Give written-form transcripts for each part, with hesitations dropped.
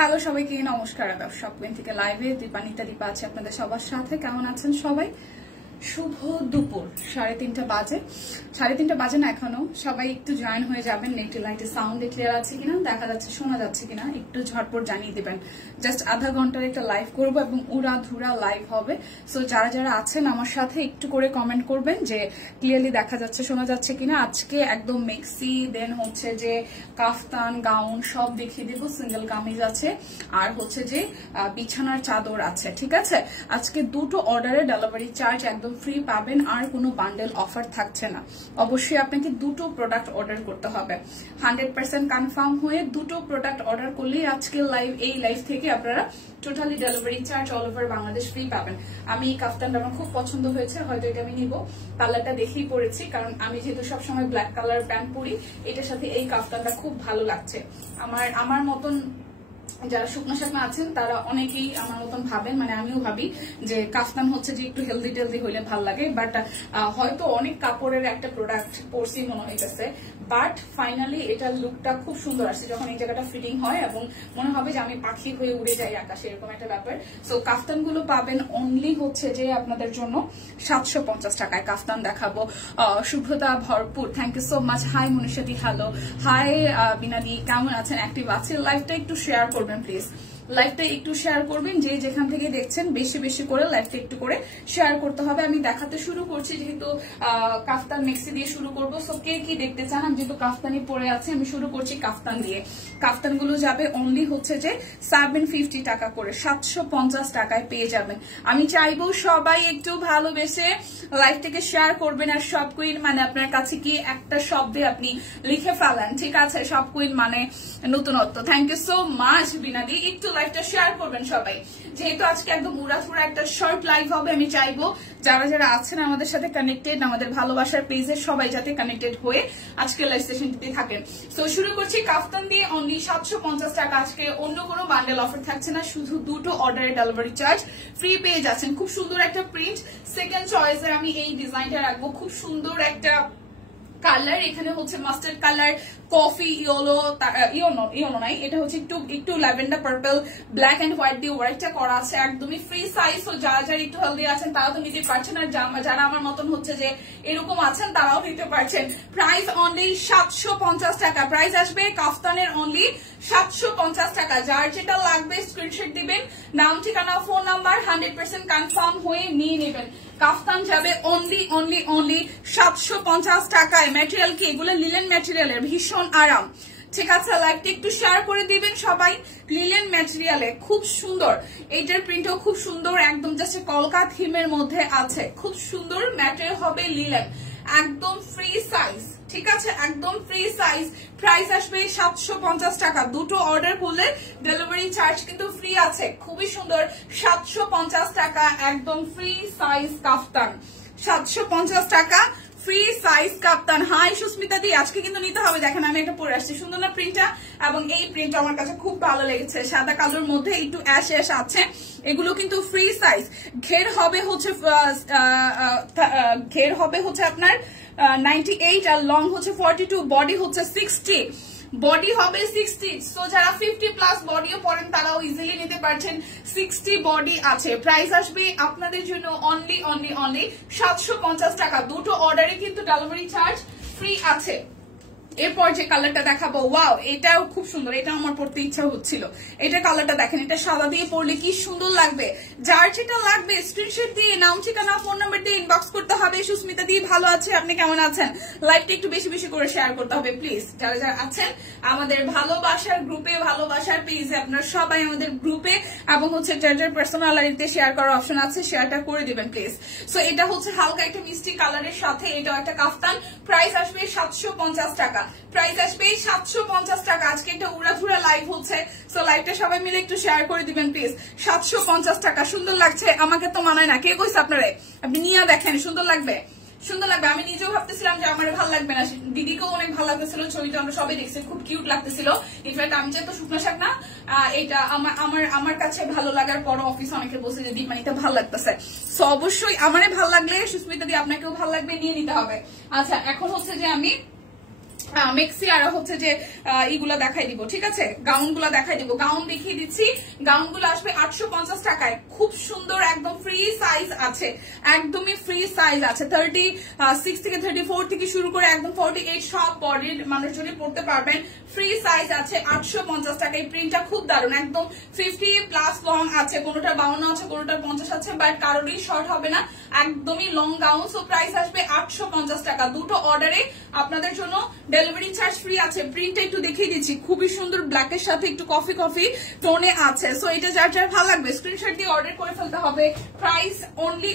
Hello সবাইকে, নমস্কার। আদাব শপিং থেকে লাইভে দীপানিতা দীপা আছে আপনাদের সবার সাথে। কেমন আছেন সবাই? শুভ দুপুর, 3:30 বাজে। 3:30 বাজে না এখনো। সবাই একটু জয়েন হয়ে যাবেন। নেটে লাইটে সাউন্ড ক্লিয়ার আছে কিনা, দেখা যাচ্ছে শোনা যাচ্ছে কিনা একটু ঝটপট জানিয়ে দিবেন। জাস্ট আধা ঘন্টার একটা লাইভ করব এবং উড়া ধুরা লাইভ হবে। সো যারা যারা আছেন আমার সাথে একটু করে কমেন্ট করবেন যে ক্লিয়ারলি দেখা যাচ্ছে শোনা যাচ্ছে কিনা। আজকে একদম মেক্সি, দেন হচ্ছে যে কাফতান, গাউন সব দেখিয়ে দেবো। সিঙ্গেল কামিজ আছে আর হচ্ছে যে বিছানার চাদর আছে। ঠিক আছে, আজকে দুটো অর্ডারে ডেলিভারি চার্জ একদম ফ্রি পাবেন আর কোনো বান্ডেল অফার থাকছে না। অবশ্যই আপনাকে দুটো প্রোডাক্ট অর্ডার করতে হবে। 100% কনফার্ম হয়ে দুটো প্রোডাক্ট অর্ডার করলেই আজকে এই লাইভ থেকে আপনারা totally delivery charge all over Bangladesh free পাবেন। আমি এই কাফতানটা আমার খুব পছন্দ হয়েছে, হয়তো এটা আমি নিব। কালারটা দেখেই পরেছি, কারণ আমি যেহেতু সবসময় ব্ল্যাক কালার প্যান্ট পরি, এটার সাথে এই কাফতানটা খুব ভালো লাগছে। আমার মতন যারা শুকনো শাকনা আছেন তারা অনেকেই আমার মতন ভাবেন, মানে আমিও ভাবি যে কাফতান হচ্ছে যে একটু হেলদি টেলদি হইলে ভাল লাগে। বাট হয়তো অনেক কাপড়ের একটা প্রোডাক্ট পরছি মনে হইতেছে, বাট ফাইনালি এটার লুকটা খুব সুন্দর আসছে যখন এই জায়গাটা ফিটিং হয় এবং মনে হবে যে আমি পাখি হয়ে উড়ে যাই আকাশে, এরকম একটা ব্যাপার। সো কাফতান গুলো পাবেন অনলি হচ্ছে যে আপনাদের জন্য 750 টাকায় কাফতান দেখাবো। শুভ্রতা ভরপুর, thank you so much. Hi মনীষাদি, হ্যালো। হাই বিনাদি, কেমন আছেন? অ্যাক্টিভ আছে? লাইভটা একটু শেয়ার করবেন প্লিজ। লাইভটা একটু শেয়ার করবেন, যে যেখান থেকে দেখছেন বেশি বেশি করে লাইভটা একটু করে শেয়ার করতে হবে। আমি দেখাতে শুরু করছি, যেহেতু কাফতান মেক্সি দিয়ে শুরু করবো। সো কে কি দেখতে চান? আমি যেহেতু কাফতানি পরে আছি, আমি শুরু করছি কাফতান দিয়ে। কাফতান গুলো যাবে অনলি হচ্ছে যে 750 টাকা করে, 750 টাকায় পেয়ে যাবেন। আমি চাইবো সবাই একটু ভালোবেসে লাইভটাকে শেয়ার করবেন। আর সব কুইন মানে আপনার কাছে কি একটা শব্দে আপনি লিখে ফেলেন, ঠিক আছে? সব কুইন মানে নতুনত্ব। থ্যাংক ইউ সো মাচ বিনাদি। একটু লাইভটা শেয়ার করবেন সবাই, যেহেতু আজকে একদম উড়াধুরা একটা শর্ট লাইভ হবে। আমি চাইবো যারা যারা আছেন আমাদের সাথে কানেক্টেড, আমাদের ভালোবাসার পেজে সবাই যাতে কানেক্টেড হয়ে আজকে লাইভ সেশনটিতে থাকেন। সো শুরু করছি কাফতান দিয়ে অনলি 750 টাকা। আজকে অন্য কোনো বান্ডেল অফার থাকছে না, শুধু দুটো অর্ডারের ডেলিভারি চার্জ ফ্রি পেয়ে যাচ্ছেন। খুব সুন্দর একটা প্রিন্ট, সেকেন্ড চয়েসের আমি এই ডিজাইনটা রাখবো। খুব সুন্দর একটা কালার, এখানে হচ্ছে মাস্টার্ড কালার, কফি ইয়েলো নাই, এটা হচ্ছে একটু lavender purple, black and white দিয়ে ওয়ার্কটা করা আছে। একদমই ফ্রি সাইজ। তো যারা যারা একটু হেলদি আছেন তারা তো নিতে পারছেন, আর যারা আমার মতন হচ্ছে যে এরকম আছেন তারাও নিতে পারছেন। প্রাইস অনলি 750 টাকা। প্রাইস আসবে কাফতানের অনলি 750 টাকা। যার যেটা লাগবে স্ক্রিনশট দিবেন, নাম ঠিকানা ফোন নাম্বার 100% কনফার্ম হয়ে নিয়ে নেবেন। কাফতান যাবে অনলি 750 টাকায়। ম্যাটেরিয়াল কি? এগুলো লিলেন ম্যাটেরিয়ালের, ভীষণ আরাম। ঠিক আছে, লাইভটা একটু শেয়ার করে দিবেন সবাই। লিলেন ম্যাটেরিয়ালে খুব সুন্দর, এইটার প্রিন্টও খুব সুন্দর, একদম জাস্ট কলকা থিমের মধ্যে আছে। খুব সুন্দর ম্যাটেরিয়াল হবে, লিলেন, একদম ফ্রি সাইজ। ঠিক আছে, একদম ফ্রি সাইজ। প্রাইস আসবে 750 টাকা। দুটো অর্ডার করলে ডেলিভারি চার্জ কিন্তু ফ্রি আছে। খুবই সুন্দর, 750 টাকা একদম ফ্রি সাইজ কাফতান। 750 টাকা ফ্রি সাইজ কাপ্তান। হাই সুস্মিতা দি, আজকে কিন্তু নিতে হবে। দেখেন আমি একটা পরে আসছি, সুন্দর না প্রিন্টটা? এবং এই প্রিন্টটা আমার কাছে খুব ভালো লেগেছে, সাদা কালোর মধ্যে একটু অ্যাশ অ্যাশ আছে। এগুলো কিন্তু ফ্রি সাইজ। ঘের হবে হচ্ছে আপনার 98 আর লং হচ্ছে 42, বডি হচ্ছে 60। বডি হবে 60। সো যারা 50+ বডিও পরেন তারাও ইজিলি নিতে পারছেন। 60 বডি আছে। প্রাইস আসবে আপনাদের জন্য অনলি 750 টাকা। দুটো অর্ডারে কিন্তু ডেলিভারি চার্জ ফ্রি আছে। এরপর যে কালারটা দেখাবো, ওয়াও, এটাও খুব সুন্দর। এটা আমার পড়তে ইচ্ছা হচ্ছিল। এটা কালারটা দেখেন, এটা সাদা দিয়ে পরলে কি সুন্দর লাগবে। যার যেটা লাগবে স্ক্রিনশট দিয়ে নাম ঠিকানা ফোন নাম্বার দিয়ে ইনবক্স করতে হবে। সুস্মিতা দি ভালো আছে, আপনি কেমন আছেন? লাইভটা একটু বেশি বেশি করে শেয়ার করতে হবে প্লিজ। যারা যারা আছেন আমাদের ভালোবাসার গ্রুপে, ভালোবাসার পেজে, আপনারা সবাই আমাদের গ্রুপে এবং হচ্ছে যার পার্সোনাল আইডিতে শেয়ার করার অপশন আছে, শেয়ারটা করে দিবেন প্লিজ। সো এটা হচ্ছে হালকা একটা মিষ্টি কালারের সাথে, এটাও একটা কাফতান। প্রাইস আসবে 750 টাকা। প্রাইস আসবে 750 টাকা। আজকে একটা উড়াধুরা লাইভ হচ্ছে, সো লাইভটা সবাই মিলে একটু শেয়ার করে দিবেন প্লিজ। 750 টাকা। সুন্দর লাগছে? আমাকে তো মানায় না, কে কইছে আপনারা? আপনি নিয়ে দেখেন, সুন্দর লাগবে, সুন্দর লাগবে। আমি নিজেও ভাবতেছিলাম যে আমার ভালো লাগবে না, দিদিকেও অনেক ভালো লাগতেছিল। ছবিটা আমরা সবাই দেখছি, খুব কিউট লাগতেছিল। ইনফ্যাক্ট আমি যেহেতু শুকনো শাক না, এটা আমার কাছে ভালো লাগার পর অফিসে অনেকে বলছে যে দীপানিটা ভালো লাগতেছে। সো অবশ্যই আমারে ভালো লাগলে সুস্মিতা দি আপনাকেও ভালো লাগবে, নিয়ে নিতে হবে। আচ্ছা, এখন হচ্ছে যে আমি মেক্সি আর হচ্ছে যে এইগুলা দেখাই দিব, ঠিক আছে, গাউন গুলা দেখাই দিব। গাউন দেখিয়ে দিচ্ছি, গাউন গুলো আসবে 850 টাকায়। খুব সুন্দর, একদম ফ্রি সাইজ আছে, একদমই ফ্রি সাইজ আছে। 36 থেকে 34 থেকে শুরু করে একদম 48 সব বডির মানুষজনই পড়তে পারবেন। ফ্রি সাইজ আছে 850 টাকায়। প্রিন্টটা খুব দারুণ, একদম 50+ লং আছে, কোনোটা 52 আছে, কোনোটা 50 আছে, বাট কারোরই শর্ট হবে না, একদমই লং গাউন। সো প্রাইস আসবে 850 টাকা। দুটো অর্ডারে আপনাদের জন্য ডেলিভারি চার্জ ফ্রি আছে। প্রিন্টটা একটু দেখিয়ে দিচ্ছি, খুবই সুন্দর, ব্ল্যাকের সাথে একটু কফি কফি টোনে আছে। সো এটা যার যার ভালো লাগবে স্ক্রিনশট দিয়ে অর্ডার করে ফেলতে হবে। প্রাইস অনলি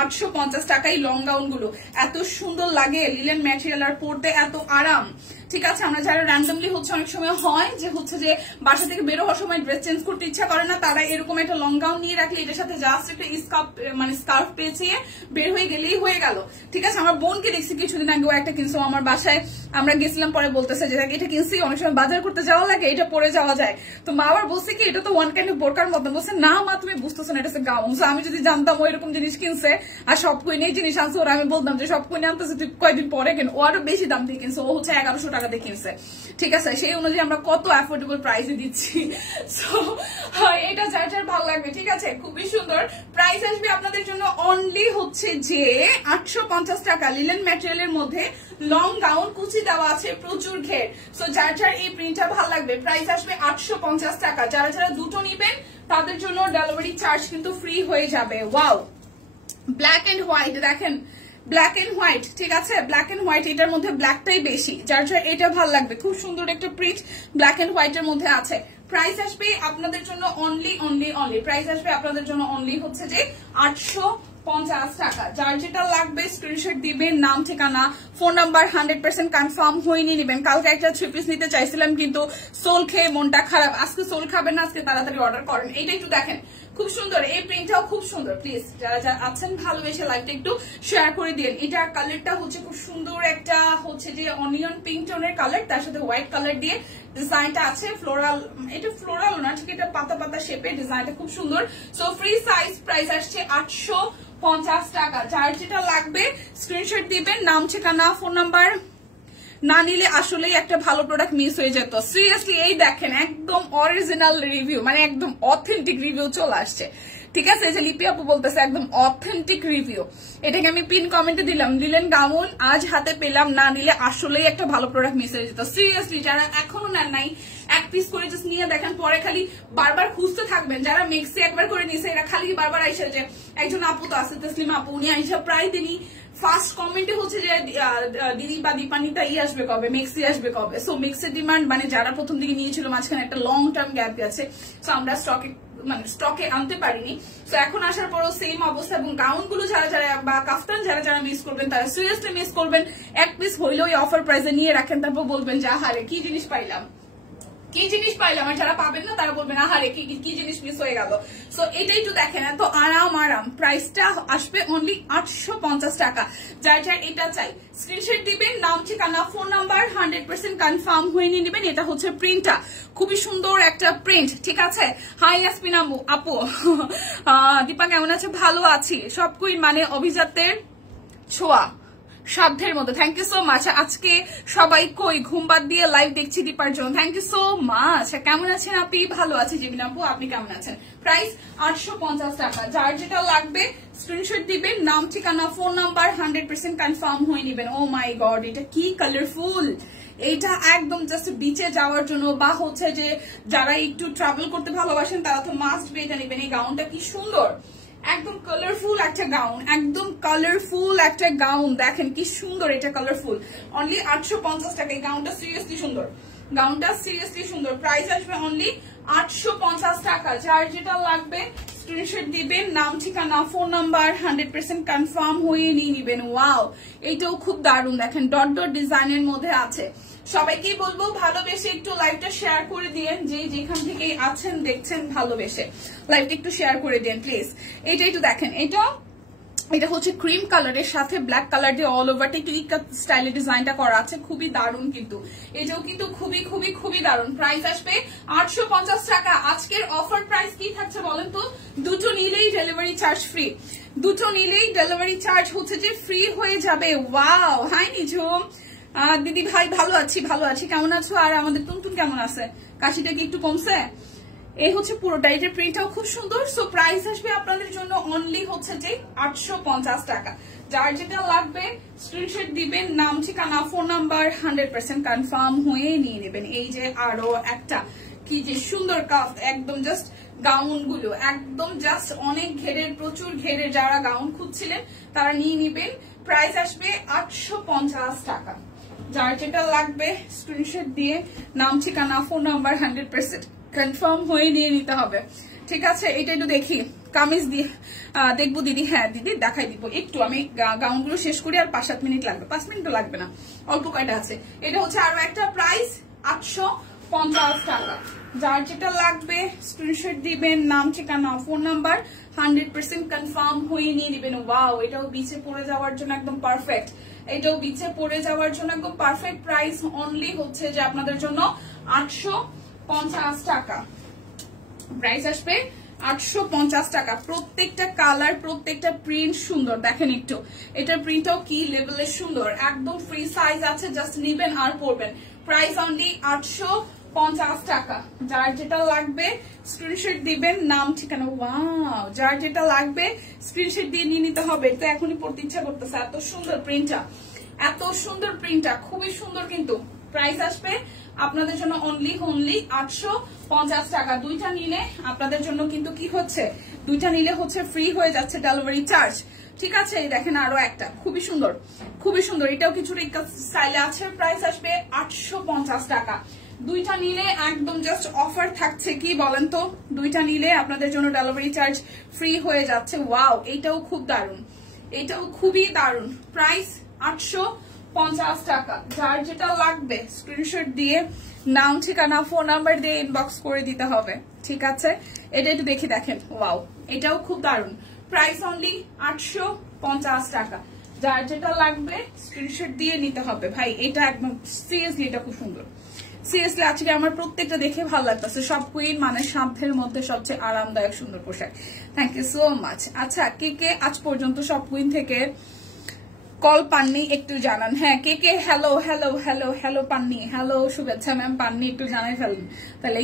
850 টাকায়। লং গাউন গুলো এত সুন্দর লাগে, লিলেন ম্যাটেরিয়াল, আর পরতে এত আরাম, ঠিক আছে। আমরা যারা র্যান্ডমলি হচ্ছে অনেক সময় হয় যে হচ্ছে যে বাসা থেকে বের হওয়ার সময় ড্রেস চেঞ্জ করতে ইচ্ছা করে না, তারা এরকম একটা লং গাউন নিয়ে রাখলে এটার সাথে জাস্ট একটা স্কার্ফ পেঁচিয়ে বের হয়ে গেলেই হয়ে গেল, ঠিক আছে। আমার বোনকে দেখছি কিছুদিন আগে, ও একটা কিনছো আমার বাসায়, আমরা গেছিলাম, পরে বলতেছে যে এটা কিনছি, অনেক সময় বাজার করতে যাওয়া লাগে, এটা পরে যাওয়া যায়। তো মা আবার বলছে কি এটা তো ওয়ান কাইন্ড অফ বোরকার মতন। বলছে না মা তুমি বুঝতেছো না, এটা হচ্ছে গাউন। আমি যদি জানতাম ও এরকম জিনিস কিনছে আর সব কইনেই জিনিস আনছে, ওরা আমি বলতাম যে সব কইনে আনতেছে তুই কয়েকদিন পরে কেন। ও আরো বেশি দাম দিয়ে কিনছে, ও হচ্ছে 1100 টাকা দিয়ে কিনছে, ঠিক আছে। সেই অনুযায়ী আমরা কত অ্যাফোর্ডেবল প্রাইসে দিচ্ছি। সো এটা যার যার ভালো লাগবে, ঠিক আছে। খুবই সুন্দর। প্রাইস আসবে আপনাদের জন্য অনলি হচ্ছে যে 850 টাকা। লিলেন ম্যাটেরিয়ালের মধ্যে লং গাউন, কুচি দেওয়া আছে, প্রচুর ঘের। সো যার যার এই প্রিন্টটা ভালো লাগবে, প্রাইস আসবে 850 টাকা। যারা যারা দুটো নিবেন তাদের জন্য ডেলিভারি চার্জ কিন্তু ফ্রি হয়ে যাবে। ওয়াও, ব্ল্যাক এন্ড হোয়াইট দেখেন, ব্ল্যাক এন্ড হোয়াইট, ঠিক আছে, ব্ল্যাক এন্ড হোয়াইট, এটার মধ্যে ব্ল্যাকটাই বেশি। যার যার এটা ভালো লাগবে, খুব সুন্দর একটা প্রিন্ট ব্ল্যাক এন্ড হোয়াইটের মধ্যে আছে। প্রাইস আসবে আপনাদের জন্য অনলি প্রাইস আসবে আপনাদের জন্য অনলি হচ্ছে যে 850 টাকা। যার যেটা লাগবে স্ক্রিনশট দিবেন, নাম ঠিকানা ফোন নাম্বার 100% কনফার্ম হয়ে নিয়ে নেবেন। কালকে একটা 3 পিস নিতে চাইছিলাম কিন্তু সোল খেয়ে মনটা খারাপ। আজকে সোল খাবেন না, আজকে তাড়াতাড়ি অর্ডার করেন। এইটা একটু দেখেন, খুব সুন্দর, এই প্রিন্টটাও খুব সুন্দর। প্লিজ যারা যারা আছেন ভালোবেসে লাইভটা একটু শেয়ার করে দিন। এটা কালারটা হচ্ছে খুব সুন্দর, একটা হচ্ছে যে অনিয়ন পিঙ্ক টোনের কালার, তার সাথে হোয়াইট কালার দিয়ে ডিজাইনটা আছে। ফ্লোরাল, এটা ফ্লোরাল না, ঠিক, এটা পাতা পাতা শেপের, ডিজাইনটা খুব সুন্দর। সো ফ্রি সাইজ, প্রাইস আসছে 850 টাকা। যার যেটা লাগবে স্ক্রিনশট দিবেন, নাম ঠিকানা ফোন নাম্বার। না নিলে আসলেই একটা ভালো প্রোডাক্ট মিস হয়ে যেত। সিরিয়াসলি এই দেখেন একদম অরিজিনাল রিভিউ, মানে একদম অথেন্টিক রিভিউ চলে আসছে, ঠিক আছে। এই যে লিপি আপু বলতেছে একদম অথেন্টিক রিভিউ, এটাকে আমি পিন কমেন্টে দিলাম। দিলেন গাউন আজ হাতে পেলাম, না নিলে আসলেই একটা ভালো প্রোডাক্ট মিস হয়ে যেত। সিরিয়াসলি যারা এখনো নেন নাই, এক পিস করে জাস্ট নিয়ে দেখেন, পরে খালি বারবার খুঁজতে থাকবেন। যারা মেক্সি একবার করে নিছে এরা খালি বারবার আইসা, যে একজন আপু তো আছে তসলিমা আপু, উনি আইসা প্রায় দিনই ফার্স্ট কমেন্টে হচ্ছে যে দিদি বা দীপানিতা আসবে কবে, মেক্সি আসবে কবে। সো মেক্সির ডিমান্ড, মানে যারা প্রথম দিকে নিয়েছিল মাঝখানে একটা লং টার্ম গ্যাপ গেছে, সো আমরা স্টকে আনতে পারিনি। সো এখন আসার পরও সেম অবস্থা। এবং গাউন গুলো যারা যারা বা কাফতান যারা যারা মিস করবেন তারা সিরিয়াসলি মিস করবেন। এক পিস হইলেও অফার প্রাইসে নিয়ে রাখেন, তারপর বলবেন যে আহারে কি জিনিস পাইলাম, কি জিনিস পাইলাম। আর যারা পাবেন না তারা বলবেন আহারে কি জিনিস মিস হয়ে গেল। সো এটাই তো দেখেন, এত আরাম। প্রাইসটা আসবে অনলি 850 টাকা। যার যার এটা চাই স্ক্রিনশট দিবেন, নাম ঠিকানা ফোন নাম্বার 100% কনফার্ম হয়ে নিয়ে নেবেন। এটা হচ্ছে প্রিন্টটা, খুবই সুন্দর একটা প্রিন্ট, ঠিক আছে। হাই ইয়াসমিন আপু, দীপা কেমন আছে? ভালো আছি, সব কুইন মানে অভিজাতের ছোঁয়া সাধ্যের মধ্যে। Thank you so much. আজকে সবাই কই ঘুম বাদ দিয়ে লাইভ দেখছি দীপার জন্য, থ্যাংক ইউ সো মাচ। কেমন আছেন আপনি? ভালো আছি জিবিন আপু, আপনি কেমন আছেন? প্রাইস 850 টাকা। যার যেটা লাগবে স্ক্রিনশট দিবেন, নাম ঠিকানা ফোন নাম্বার 100% কনফার্ম হয়ে নেবেন। ও মাই গড, এটা কি কালারফুল! এইটা একদম জাস্ট বিচে যাওয়ার জন্য, বা হচ্ছে যে যারা একটু ট্রাভেল করতে ভালোবাসেন তারা তো মাস্ট বেটা নেবেন। এই গাউনটা কি সুন্দর, একদম কালারফুল একটা গাউন, একদম কালারফুল একটা গাউন। দেখেন কি সুন্দর, এটা কালারফুল। অনলি 850 টাকা। এই গাউনটা সিরিয়াসলি সুন্দর, গাউনটা সিরিয়াসলি সুন্দর। প্রাইস আসবে অনলি 850 টাকা। যার যেটা লাগবে স্ক্রিনশট দিবেন, নাম ঠিকানা ফোন নাম্বার 100% কনফার্ম হয়ে নিয়ে নিবেন। ওয়াও, এইটাও খুব দারুণ। দেখেন ডট ডট ডিজাইনের মধ্যে আছে। সবাইকেই বলবো ভালোবেসে একটু লাইভটা শেয়ার করে দিয়েন, যে যেখান থেকে আছেন দেখছেন ভালোবেসে লাইভটা একটু শেয়ার করে দিন প্লিজ। এটা একটু দেখেন, এটা হচ্ছে ক্রিম কালারের সাথে ব্ল্যাক কালার দিয়ে অল ওভার টিকা স্টাইলে ডিজাইনটা করা আছে, খুবই দারুণ। কিন্তু এটাও কিন্তু খুবই খুবই খুবই দারুণ। প্রাইস আসবে 850 টাকা। আজকের অফার প্রাইস কি থাকছে বলেন তো? দুটো নিলেই ডেলিভারি চার্জ ফ্রি, দুটো নিলেই ডেলিভারি চার্জ হচ্ছে যে ফ্রি হয়ে যাবে। ওয়াও, হাই নিঝুম, দিদি ভাই ভালো আছি কেমন আছো? আর আমাদের টুনটুন কেমন আছে? কাশিটা কি একটু কমছে? এই হচ্ছে পুরোটা, এটার প্রিন্টটাও খুব সুন্দর। সো প্রাইস আসবে আপনাদের জন্য অনলি হচ্ছে যে 850 টাকা। যার যেটা লাগবে স্ক্রিনশট দিবেন, নাম ঠিকানা ফোন নাম্বার 100% কনফার্ম হয়ে নিয়ে নেবেন। এই যে আরো একটা কি যে সুন্দর কাফ, একদম জাস্ট গাউন গুলো একদম জাস্ট অনেক ঘেরের, প্রচুর ঘেরের, যারা গাউন খুঁজছিলেন তারা নিয়ে নিবেন। প্রাইস আসবে 850 টাকা। যার যেটা লাগবে স্ক্রিনশট দিয়ে নাম ঠিকানা ফোন নাম্বার 100% কনফার্ম হয়ে নিয়ে নিতে হবে। ঠিক আছে, এটা একটু দেখি কামিজ দিয়ে দেখবো দিদি। হ্যাঁ দিদি দেখাই দিব একটু, আমি গাউন গুলো শেষ করি আর 5-7 মিনিট লাগবে, 5 মিনিটও লাগবে না, অল্প কয়টা আছে। এটা হচ্ছে আরো একটা প্রাইস 850 টাকা। যার যেটা লাগবে স্ক্রিনশট দিবেন, নাম ঠিকানা ফোন নাম্বার 100% কনফার্ম হয়ে নিয়ে নিবেন। ওয়াও, এটাও বিচে পড়ে যাওয়ার জন্য একদম পারফেক্ট, এটাও বিচে পড়ে যাওয়ার জন্য একদম পারফেক্ট। প্রাইস অনলি হচ্ছে যে আপনাদের জন্য 850 টাকা। প্রাইস আসবে 850 টাকা। প্রত্যেকটা কালার, প্রত্যেকটা প্রিন্ট সুন্দর, দেখেন একটু এটার প্রিন্টটাও কি লেভেলের সুন্দর, একদম ফ্রি সাইজ আছে, জাস্ট নিবেন আর পরবেন। প্রাইস অনলি 850 টাকা। যার যেটা লাগবে স্ক্রিনশট দিবেন, নাম ঠিকানা। ওয়াও, যার যেটা লাগবে স্ক্রিনশট দিয়ে নিয়ে নিতে হবে। তো এখনই পড়তে ইচ্ছা করতেছে, এত সুন্দর প্রিন্টটা, এত সুন্দর প্রিন্টটা, খুবই সুন্দর। কিন্তু প্রাইস আসবে আপনাদের জন্য অনলি 850 টাকা। দুইটা নিলে আপনাদের জন্য কিন্তু কি হচ্ছে, দুইটা নিলে হচ্ছে ফ্রি হয়ে যাচ্ছে ডেলিভারি চার্জ। ঠিক আছে, দেখেন আরো একটা খুবই সুন্দর, খুবই সুন্দর, এটাও কিছুটা স্টাইলে আছে। প্রাইস আসবে 850 টাকা। দুইটা নিলে একদম জাস্ট অফার থাকছে, কি বলেন তো, দুইটা নিলে আপনাদের জন্য ডেলিভারি চার্জ ফ্রি হয়ে যাচ্ছে। ওয়াও, এইটাও খুব দারুণ, এটাও খুবই দারুণ। প্রাইস 850 টাকা। যার যেটা লাগবে স্ক্রিনশট দিয়ে নাম ঠিকানা ফোন নাম্বার দিয়ে ইনবক্স করে দিতে হবে। ঠিক আছে, এটা একটু দেখে দেখেন। ওয়াও, এটাও খুব দারুণ। প্রাইস অনলি 850 টাকা। যার যেটা লাগবে স্ক্রিনশট দিয়ে নিতে হবে। ভাই এটা একদম সিরিয়াসলি, এটা খুব সুন্দর। সিরিয়াসলি আজকে আমার প্রত্যেকটা দেখে ভালো লাগতেছে। সব কুইন মানে সাধ্যের মধ্যে সবচেয়ে আরামদায়ক সুন্দর পোশাক। Thank you so much. আচ্ছা, কে কে আজ পর্যন্ত সব কুইন থেকে কল পাননি একটু জানান। হ্যাঁ, কে কে হ্যালো হ্যালো হ্যালো হ্যালো পাননি, হ্যালো শুভেচ্ছা ম্যাম পাননি, একটু জানাই ফেলুন। তাহলে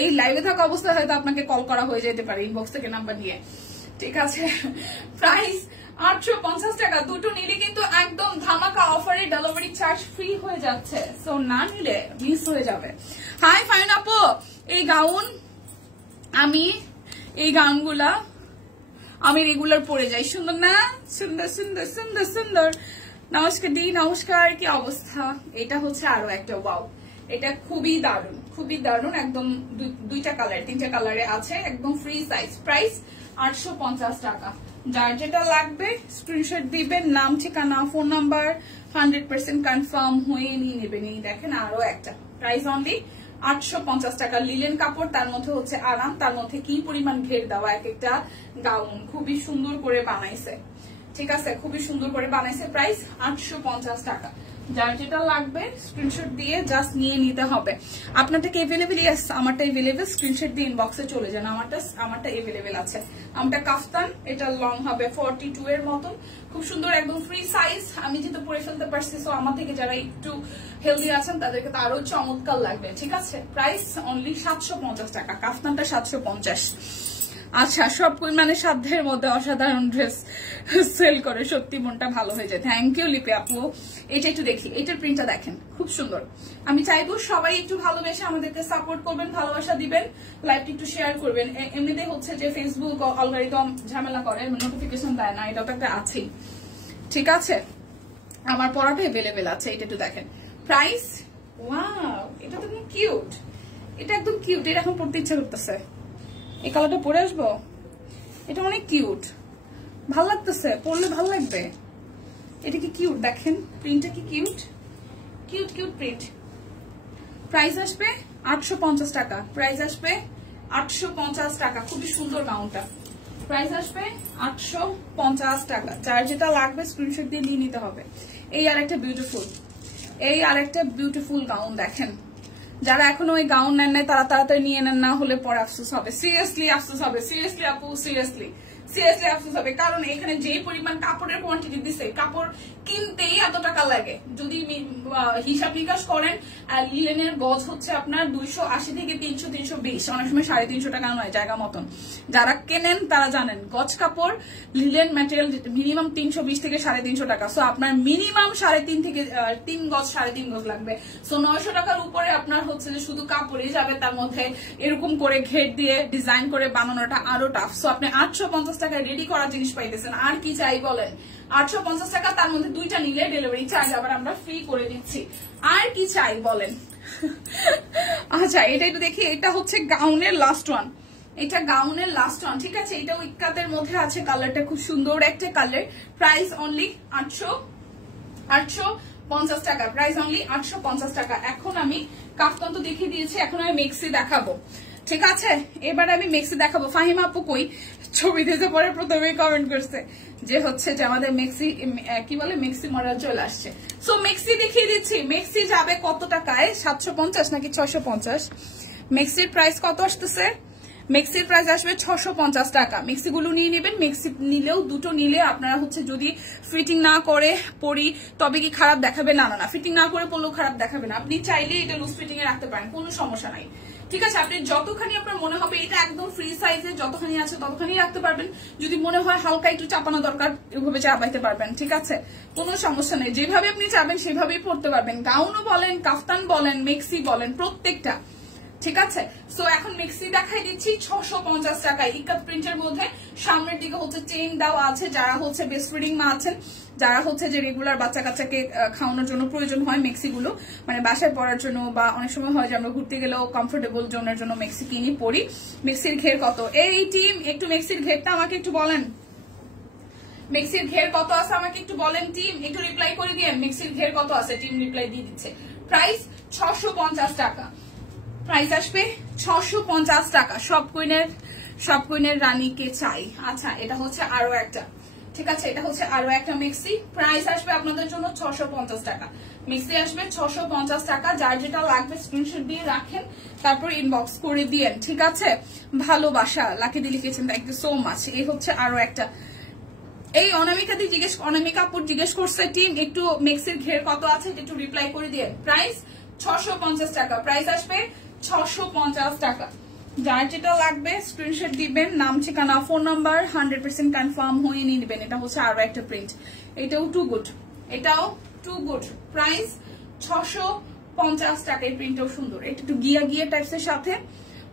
এই লাইভে থাকা অবস্থায় হয়তো আপনাকে কল করা হয়ে যেতে পারে ইনবক্স থেকে নাম্বার নিয়ে। ঠিক আছে, প্রাইস 850 টাকা। দুটো নিলে কিন্তু একদম ধামাকা অফারে ডেলিভারি চার্জ ফ্রি হয়ে যাচ্ছে। সো না নিলে মিস হয়ে যাবে। হাই ফাইন আপু, এই গাউন এই গাউনগুলা আমি রেগুলার পরে যাই। সুন্দর না? সুন্দর সুন্দর সুন্দর সুন্দর। নমস্কার দি, নমস্কার, কি অবস্থা? এটা হচ্ছে আরো একটা। ওয়াও, এটা খুবই দারুণ, খুবই দারুণ। একদম দুইটা কালার, তিনটা কালারে আছে, একদম ফ্রি সাইজ। প্রাইস 850 টাকা। যার যেটা লাগবে স্ক্রিনশট দিবেন, নাম ঠিকানা ফোন নাম্বার 100% কনফার্ম হয়ে নিয়ে নেবেন। এই দেখেন আরো একটা। প্রাইস অনলি 850 টাকা। লিলেন কাপড়, তার মধ্যে হচ্ছে আরাম, তার মধ্যে কি পরিমাণ ঘের দেওয়া, এক একটা গাউন খুবই সুন্দর করে বানাইছে। ঠিক আছে, খুবই সুন্দর করে বানাইছে। প্রাইস 850 টাকা। যার যেটা লাগবে স্ক্রিনশট দিয়ে জাস্ট নিয়ে নিতে হবে। আপনারটা কি এভেলেবেল? ইয়েস, আমারটা এভেলেবেল। স্ক্রিনশট দিয়ে ইনবক্সে চলে যান। আমারটা এভেলেবেল আছে। আমারটা কাফতান, এটা লং হবে 42 এর মতন, খুব সুন্দর, একদম ফ্রি সাইজ। আমি যেহেতু পরে ফেলতে পারছি, সো আমার থেকে যারা একটু হেলদি আছেন তাদেরকে তো আরো চমৎকার লাগবে। ঠিক আছে, প্রাইস অনলি 750 টাকা। কাফতানটা 750। আচ্ছা, সব মানে সাধ্যের মধ্যে অসাধারণ ড্রেস সেল করে, সত্যি মনটা ভালো হয়ে যায়। থ্যাংক ইউ লিপি আপু। এটা একটু দেখি, এটার প্রিন্টটা দেখেন, খুব সুন্দর। আমি চাইবো সবাই একটু ভালোবেসে আমাদেরকে সাপোর্ট করবেন, ভালোবাসা দিবেন, লাইভটি একটু শেয়ার করবেন। এমনিতে হচ্ছে যে ফেসবুক অলগরিদম ঝামেলা করে, নোটিফিকেশন দেয় না, এটাও তো একটা আছেই। ঠিক আছে, আমার পড়াটা এভেলেবেল আছে। এটা একটু দেখেন। প্রাইস, ওয়াও, এটা তো কিউট, এটা একদম কিউট। এটা এখন পড়তে ইচ্ছা করতেছে। এই কালারটা পরে আসবো, এটা অনেক কিউট, ভাল লাগতেছে, পরলে ভাল লাগবে। এটা কি কিউট, দেখেন প্রিন্টটা কি cute, cute cute print. Price আসবে 850 টাকা। প্রাইস আসবে 850 টাকা। খুবই সুন্দর গাউনটা। প্রাইস আসবে 850 টাকা। যার যেটা লাগবে স্ক্রিনশট দিয়ে নিয়ে নিতে হবে। এই আরেকটা বিউটিফুল গাউন দেখেন। যারা এখনো ওই গাউন নেন নাই তারা তাড়াতাড়ি নিয়ে নেন, না হলে পরে আফসোস হবে। সিরিয়াসলি আফসোস হবে। সিরিয়াসলি আপু, সিরিয়াসলি আফসোস হবে। কারণ এখানে যে পরিমাণ কাপড়ের কোয়ান্টিটি দিছে, কাপড় কিনতেই এত টাকা লাগে। যদি হিসাব নিকাশ করেন, লিলেনের গজ হচ্ছে আপনার 280 থেকে 300 320, অনেক সময় 350 টাকা নয় জায়গা মতন। যারা কেনেন তারা জানেন গজ কাপড় লিলেন ম্যাটেরিয়াল মিনিমাম 320 থেকে 350 টাকা। সো আপনার মিনিমাম 3.5 থেকে 3 গজ 3.5 গজ লাগবে। সো 900 টাকার উপরে আপনার হচ্ছে যে শুধু কাপড়ই যাবে, তার মধ্যে এরকম করে ঘের দিয়ে ডিজাইন করে বানানোটা আরো টাফ। সো আপনি 850 টাকায় রেডি করা জিনিস পাইতেছেন, আর কি চাই বলেন? 850 টাকা, তার মধ্যে 2টা নিলে ডেলিভারি চার্জ আবার আমরা ফ্রি করে দিচ্ছি, আর কি চাই বলেন? আচ্ছা এটা একটু দেখি, এটা হচ্ছে গাউনের লাস্ট ওয়ান, এটা গাউনের লাস্ট ওয়ান, ঠিক আছে? এটাও ইক্কাতের মধ্যে আছে, কালারটা খুব সুন্দর একটা কালার। প্রাইস অনলি 850 টাকা, প্রাইস অনলি 850 টাকা। এখন আমি কাফতান তো দেখিয়ে দিয়েছি, এখন আমি মেক্সি দেখাবো, ঠিক আছে? এবার আমি মেক্সি দেখাবো। ফাহিমা আপু কই? ছবি দিতে পরে প্রথমেই কমেন্ট করছে যে হচ্ছে যে আমাদের মেক্সি কি বলে মেক্সি মডেল চলে আসছে। সো মেক্সি দেখিয়ে দিচ্ছি। মেক্সি যাবে কত টাকায়? 750 নাকি 650? মেক্সির প্রাইস কত আসতেছে? মেক্সির প্রাইস আসবে 650 টাকা। মেক্সি গুলো নিয়ে নেবেন। মেক্সি নিলেও দুটো নিলে আপনারা হচ্ছে যদি ফিটিং না করে পরি তবে কি খারাপ দেখাবে? না না না, ফিটিং না করে পরলেও খারাপ দেখাবে না। আপনি চাইলে এটা লুজ ফিটিং এ রাখতে পারেন, কোনো সমস্যা নাই, ঠিক আছে? আপনি যতখানি আপনার মনে হবে এটা একদম ফ্রি সাইজে যতখানি আছে ততখানি রাখতে পারবেন। যদি মনে হয় হালকা একটু চাপানো দরকার, এভাবে চাপাইতে পারবেন, ঠিক আছে? কোনো সমস্যা নেই, যেভাবে আপনি চাবেন সেভাবেই পড়তে পারবেন। গাউনও বলেন, কাফতান বলেন, মেক্সি বলেন, প্রত্যেকটা, ঠিক আছে? সো এখন মেক্সি দেখাই দিচ্ছি 650 টাকায়, ইকাত প্রিন্টের মধ্যে। সামনের দিকে হচ্ছে চেইন দেওয়া আছে, যারা হচ্ছে বেস্ট ফিডিং মা আছেন, যারা হচ্ছে যে রেগুলার বাচ্চা কাচ্চাকে খাওয়ানোর জন্য প্রয়োজন হয় মেক্সি গুলো, মানে বাসায় পরার জন্য, বা অনেক সময় হয় যে আমরা ঘুরতে গেলেও কমফোর্টেবল জোনের জন্য মেক্সি কিনি পরি। মেক্সির ঘের কত? এই টিম একটু মেক্সির ঘেরটা আমাকে একটু বলেন, মেক্সির ঘের কত আছে আমাকে একটু বলেন টিম, একটু রিপ্লাই করে দিয়ে। মেক্সির ঘের কত আছে? টিম রিপ্লাই দিয়ে দিচ্ছে। প্রাইস 650 টাকা, প্রাইস আসবে 650 টাকা। সব কুইনের রানীকে চাই। আচ্ছা এটা হচ্ছে আরো একটা, ঠিক আছে? এটা হচ্ছে আরো একটা মেক্সি। প্রাইস আসবে আপনাদের জন্য 650 টাকা। মেক্সি আসবে 650 টাকা। যার যেটা লাগবে স্ক্রিনশট দিয়ে রাখেন, তারপর ইনবক্স করে দিয়েন, ঠিক আছে? ভালোবাসা লাকি দি লিখেছেন, থ্যাংক ইউ সো মাচ। এই হচ্ছে আরো একটা। এই অনামিকা আপুর জিজ্ঞেস করছে টিম একটু মেক্সির ঘের কত আছে একটু রিপ্লাই করে দিয়ে। প্রাইস 650 টাকা, প্রাইস আসবে 650 টাকা। যার যেটা লাগবে স্ক্রিনশট দিবেন, নাম ঠিকানা ফোন নাম্বার 100% কনফার্ম হয়ে নিয়ে নেবেন। এটা হচ্ছে আরো একটা প্রিন্ট, এটাও টু গুড, এটাও টু গুড। প্রাইস 650 টাকা। এই প্রিন্টটাও সুন্দর, এটা একটু গিয়া টাইপসের সাথে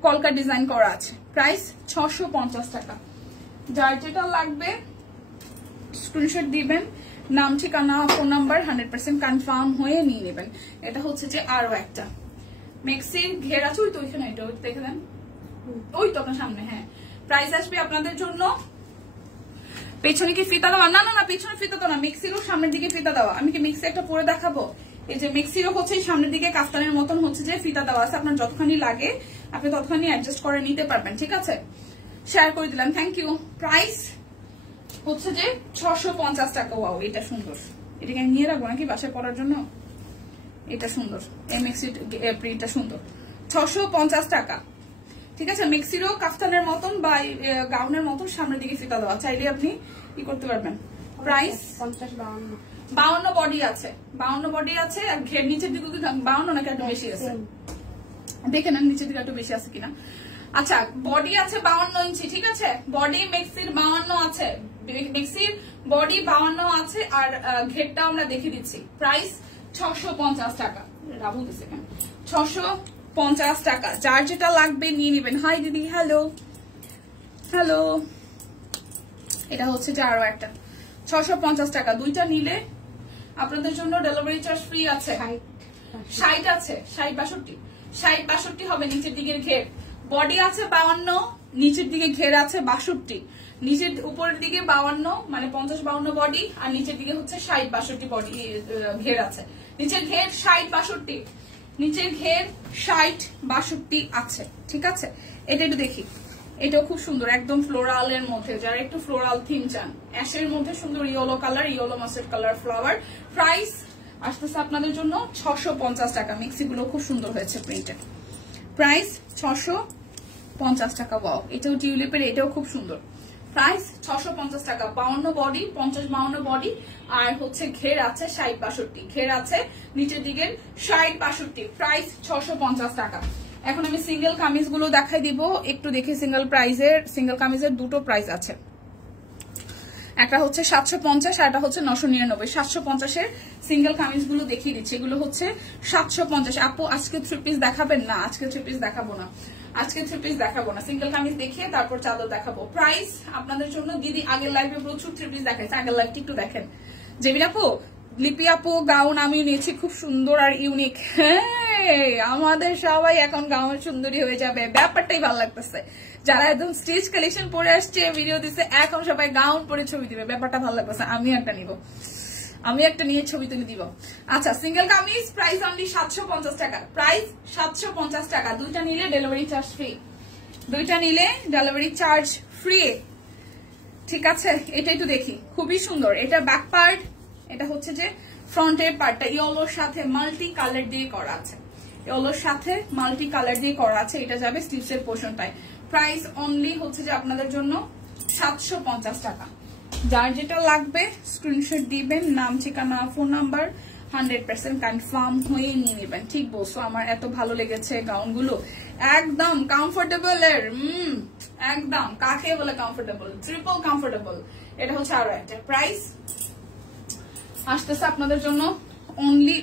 কলকা ডিজাইন করা আছে। প্রাইস 650 টাকা। যার যেটা লাগবে স্ক্রিনশট দিবেন, নাম ঠিকানা ফোন নাম্বার 100% কনফার্ম হয়ে নিয়ে নেবেন। এটা হচ্ছে যে আরো একটা মেক্সির ঘের আছে, ওই তো ওইখানে, এটা দেখে দেন, ওই তো আপনার সামনে। হ্যাঁ, প্রাইস আসবে আপনাদের জন্য, পেছনে কি ফিতা দেওয়া? না না না, পেছনে ফিতা দেওয়া না, মেক্সিরও সামনের দিকে ফিতা দেওয়া। আমি কি মেক্সি একটা পরে দেখাবো? এই যে মেক্সিরও হচ্ছে সামনের দিকে কাফতানের মতন হচ্ছে যে ফিতা দেওয়া আছে। আপনার যতখানি লাগে আপনি ততখানি অ্যাডজাস্ট করে নিতে পারবেন, ঠিক আছে? শেয়ার করে দিলাম, থ্যাংক ইউ। প্রাইস হচ্ছে যে 650 টাকা। ওয়াও, এটা সুন্দর, এটাকে নিয়ে রাখবো নাকি বাসায় পরার জন্য? এটা সুন্দর, এই মেক্সি প্রিন্টটা সুন্দর। 650 টাকা, ঠিক আছে? মেক্সিরও কাফতানের মতন বা গাউনের মতন সামনের দিকে ফিতা দেওয়া, চাইলে আপনি কি করতে পারবেন। প্রাইস 52 বডি আছে, 52 বডি আছে। আর ঘের নিচের দিকে 52 নাকি একটু বেশি আছে, দেখে নেন নিচের দিকে একটু বেশি আছে কিনা। আচ্ছা, বডি আছে 52 ইঞ্চি, ঠিক আছে? বডি মেক্সির 52 আছে, মেক্সির বডি 52 আছে। আর ঘেরটা আমরা দেখে দিচ্ছি। প্রাইস 650 টাকা। রাবু দিচ্ছে কেন? 650 টাকা। যার যেটা লাগবে নিয়ে নেবেন। হাই দিদি, হ্যালো হ্যালো। এটা হচ্ছে যে আরো একটা 650 টাকা। দুইটা নিলে আপনাদের জন্য ডেলিভারি চার্জ ফ্রি আছে। 60 আছে, 60-62 হবে নিচের দিকের ঘের। বডি আছে 52, নিচের দিকে ঘের আছে 62। নিচের উপরের দিকে 52 মানে 50-52 বডি, আর নিচের দিকে হচ্ছে 60-62 বডি ঘের আছে। নিচের ঘের 60-62, নিচের ঘের 60-62 আছে, ঠিক আছে? এটা একটু দেখি, এটাও খুব সুন্দর, একদম ফ্লোরালের মধ্যে। যারা একটু ফ্লোরাল থিম চান, অ্যাশের মধ্যে সুন্দর yellow colour, yellow mustard colour flower. Price আসতেছে আপনাদের জন্য 650 টাকা। মিক্সি গুলো খুব সুন্দর হয়েছে প্রিন্টেড। প্রাইস 650 টাকা। ওয়াও, এটাও টিউলিপের, এটাও খুব সুন্দর। প্রাইস 650 টাকা। 52 বডি, 50-52 বডি, আর হচ্ছে ঘের আছে 60-62, ঘের আছে নিচের দিকের 60-62, প্রাইস 650 টাকা। এখন আমি সিঙ্গেল কামিজ গুলো দেখাই দিব, একটু দেখি সিঙ্গেল কামিজের দুটো প্রাইস আছে, একটা হচ্ছে 750 আর একটা হচ্ছে 999। 750-এর সিঙ্গেল কামিজ গুলো দেখিয়ে দিচ্ছি, এগুলো হচ্ছে 750। আপু আজকে 3 পিস দেখাবেন না? আজকে 3 পিস দেখাবো না, আজকে 3 পিস দেখাবো না, সিঙ্গেল কামিজ দেখিয়ে তারপর চাদর দেখাবো। প্রাইস আপনাদের জন্য দিদি আগের লাইভে প্রচুর 3 পিস দেখাইছে, আগের লাইভটি একটু দেখেন। জেবিন আপু, লিপি আপু গাউন আমি নিয়েছি, খুব সুন্দর আর ইউনিক। হ্যাঁ, আমাদের সবাই এখন গাউন সুন্দরী হয়ে যাবে, ব্যাপারটাই ভালো লাগতেছে। যারা একদম স্টিচ কালেকশন পরে আসছে, ভিডিও দিচ্ছে, এখন সবাই গাউন পরে ছবি দিবে, ব্যাপারটা ভালো লাগতেছে। আমি একটা নিব, আমি একটা নিয়ে ছবি তুলে দিব। আচ্ছা, সিঙ্গেল কামিজ প্রাইস অনলি 750 টাকা, প্রাইস 750 টাকা। দুইটা নিলে ডেলিভারি চার্জ ফ্রি, দুইটা নিলে ডেলিভারি চার্জ ফ্রি। ঠিক আছে, এটা একটু দেখি, খুবই সুন্দর। এটা ব্যাক পার্ট, এটা হচ্ছে যে ফ্রন্টের পার্টটা ইয়েলোর সাথে মাল্টি কালার দিয়ে করা আছে, ইয়েলোর সাথে মাল্টি কালার দিয়ে করা আছে। এটা যাবে স্লিভসের পোর্শনটায়। প্রাইস অনলি হচ্ছে যে আপনাদের জন্য 750 টাকা। যার যেটা লাগবে স্ক্রিনশট দিবেন, নাম, ঠিকানা, ফোন নাম্বার, 100% কনফার্ম হয়ে নিয়ে নেবেন। ঠিক বলছো, আমার এত ভালো লেগেছে গাউনগুলো, একদম কমফোর্টেবল এর, একদম কাকে বলে কমফোর্টেবল, ট্রিপল কমফোর্টেবল। এটা হচ্ছে আরো একটা। প্রাইস আসতেছে আপনাদের জন্য অনলি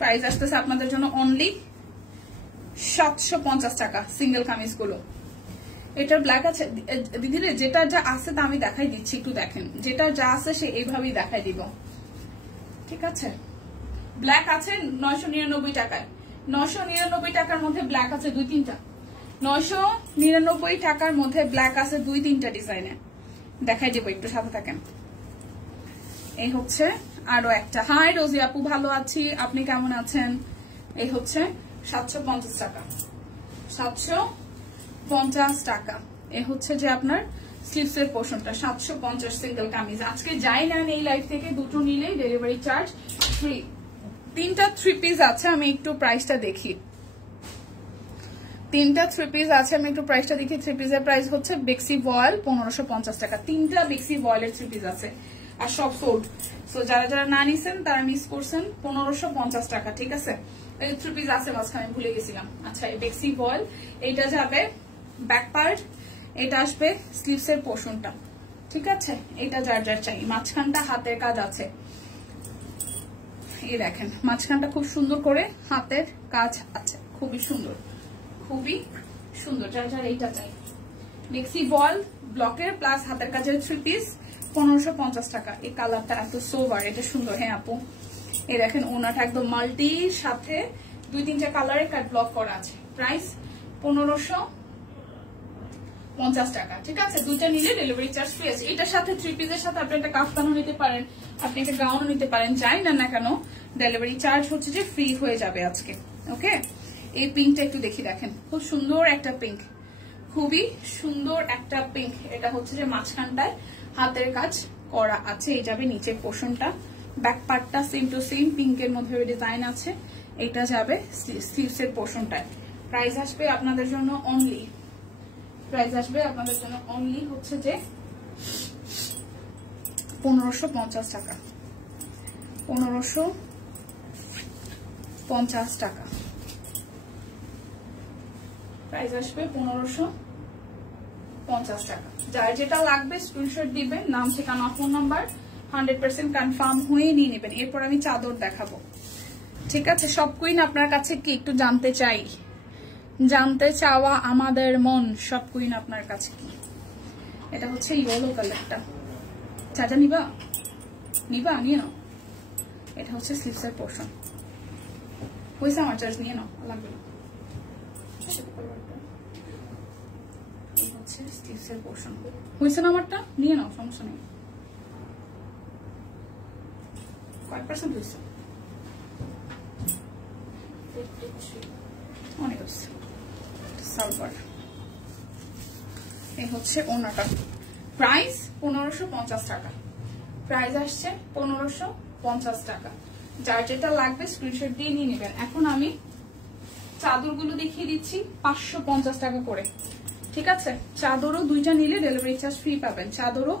প্রাইস আসতেছে আপনাদের জন্য অনলি 750 টাকা সিঙ্গেল কামিজ গুলো। এটার ব্ল্যাক আছে দিদিরে, যেটা যা আছে তা আমি দেখাই দিচ্ছি, একটু দেখেন। যেটা যা আছে সে এইভাবেই দেখাই দিব, ঠিক আছে। ব্ল্যাক আছে 999 টাকায়, 999 টাকার মধ্যে ব্ল্যাক আছে 2-3টা, 999 টাকার মধ্যে ব্ল্যাক আছে 2-3টা ডিজাইনে, দেখাই দিব, একটু সাথে থাকেন। এই হচ্ছে আরো একটা। হাই রোজি আপু, ভালো আছি, আপনি কেমন আছেন? এই হচ্ছে 750 টাকা, 750 টাকা। এ হচ্ছে যে আপনার স্লিভসের পোর্শনটা, 750 সিঙ্গেল কামিজ। আজকে যাই নেন এই লাইভ থেকে, দুটো নিলেই ডেলিভারি চার্জ ফ্রি। 3টা 3 পিস আছে, আমি একটু প্রাইসটা দেখি। 3টা 3 পিস আছে, আমি একটু প্রাইসটা দেখি। 3 পিসের প্রাইস হচ্ছে বেক্সি ভয়েল 1550 টাকা। 3টা বেক্সি ভয়েলের 3 পিস আছে, আর সব সোল্ড। সো যারা যারা না নিছেন তারা মিস করছেন, 1550 টাকা, ঠিক আছে। 3 পিস আছে মাঝখানে, ভুলে গেছিলাম। আচ্ছা, এই বেক্সি ভয়েল, এইটা যাবে ব্যাক পার্ট, এটা আসবে স্লিভসের পোর্শনটা, ঠিক আছে। এটা যার যার চাই। মাঝখানটা হাতের কাজ আছে, এই দেখেন মাঝখানটা খুব সুন্দর করে হাতের কাজ আছে, খুবই সুন্দর, খুবই সুন্দর। যার যার এইটা চাই, বেক্সি ভয়েল ব্লকের প্লাস হাতের কাজের 3 পিস 1550 টাকা। এই কালারটা এত সোবার, এটা সুন্দর। হ্যাঁ আপু, এই দেখেন ওনাটা একদম মাল্টির সাথে 2-3টা কালারের কাট ব্লক করা আছে। প্রাইস 1550 টাকা, ঠিক আছে। দুইটা নিলে ডেলিভারি চার্জ ফ্রি আছে। এটার সাথে 3 পিসের সাথে আপনি একটা কাফতানও নিতে পারেন, আপনি একটা গাউনও নিতে পারেন, যাই না না কেন ডেলিভারি চার্জ হচ্ছে যে ফ্রি হয়ে যাবে আজকে, ওকে। এই পিঙ্কটা একটু দেখি, দেখেন খুব সুন্দর একটা পিঙ্ক, খুবই সুন্দর একটা পিঙ্ক। এটা হচ্ছে যে মাঝখানটায় হাতের কাজ করা আছে, এই যাবে নিচের পোর্শনটা। ব্যাক পার্টটা সেম টু সেম পিঙ্কের মধ্যে ডিজাইন আছে, এটা যাবে স্লিভসের পোর্শনটায়। প্রাইস আসবে আপনাদের জন্য অনলি, প্রাইস আসবে আপনাদের জন্য অনলি হচ্ছে যে 1550 টাকা, 1550 টাকা। প্রাইস আসবে 1550 টাকা। যার যেটা লাগবে স্ক্রিনশট দিবেন, নাম, ঠিকানা, ফোন নাম্বার, 100% কনফার্ম হয়ে নিয়ে নেবেন। এরপর আমি চাদর দেখাবো, ঠিক আছে। সব কুইন আপনার কাছে কি একটু জানতে চাই, জানতে চাওয়া আমাদের মন। সব কুইন আপনার কাছে কি? এটা হচ্ছে ইয়েলো কালারটা, চাচা নিবা নিবা নিয়ে নাও। এটা হচ্ছে স্লিভসের পোর্শন, হয়েছে আমার চার্জ, নিয়ে নাও, লাগবে না। এই হচ্ছে স্লিভসের পোর্শন, হয়েছে না আমারটা, নিয়ে নাও, সমস্যা নেই। কয়েক পার্সেন্ট হয়েছে, অনেক হচ্ছে। সালভার, এই হচ্ছে ওনাটা। প্রাইস 1550 টাকা, প্রাইস আসছে 1550 টাকা। যার যেটা লাগবে স্ক্রিনশট দিয়ে নিয়ে নেবেন। এখন আমি চাদরগুলো দেখিয়ে দিচ্ছি 550 টাকা করে, ঠিক আছে, চাদরও দুইটা নিলে ডেলিভারি চার্জ ফ্রি পাবেন। চাদরও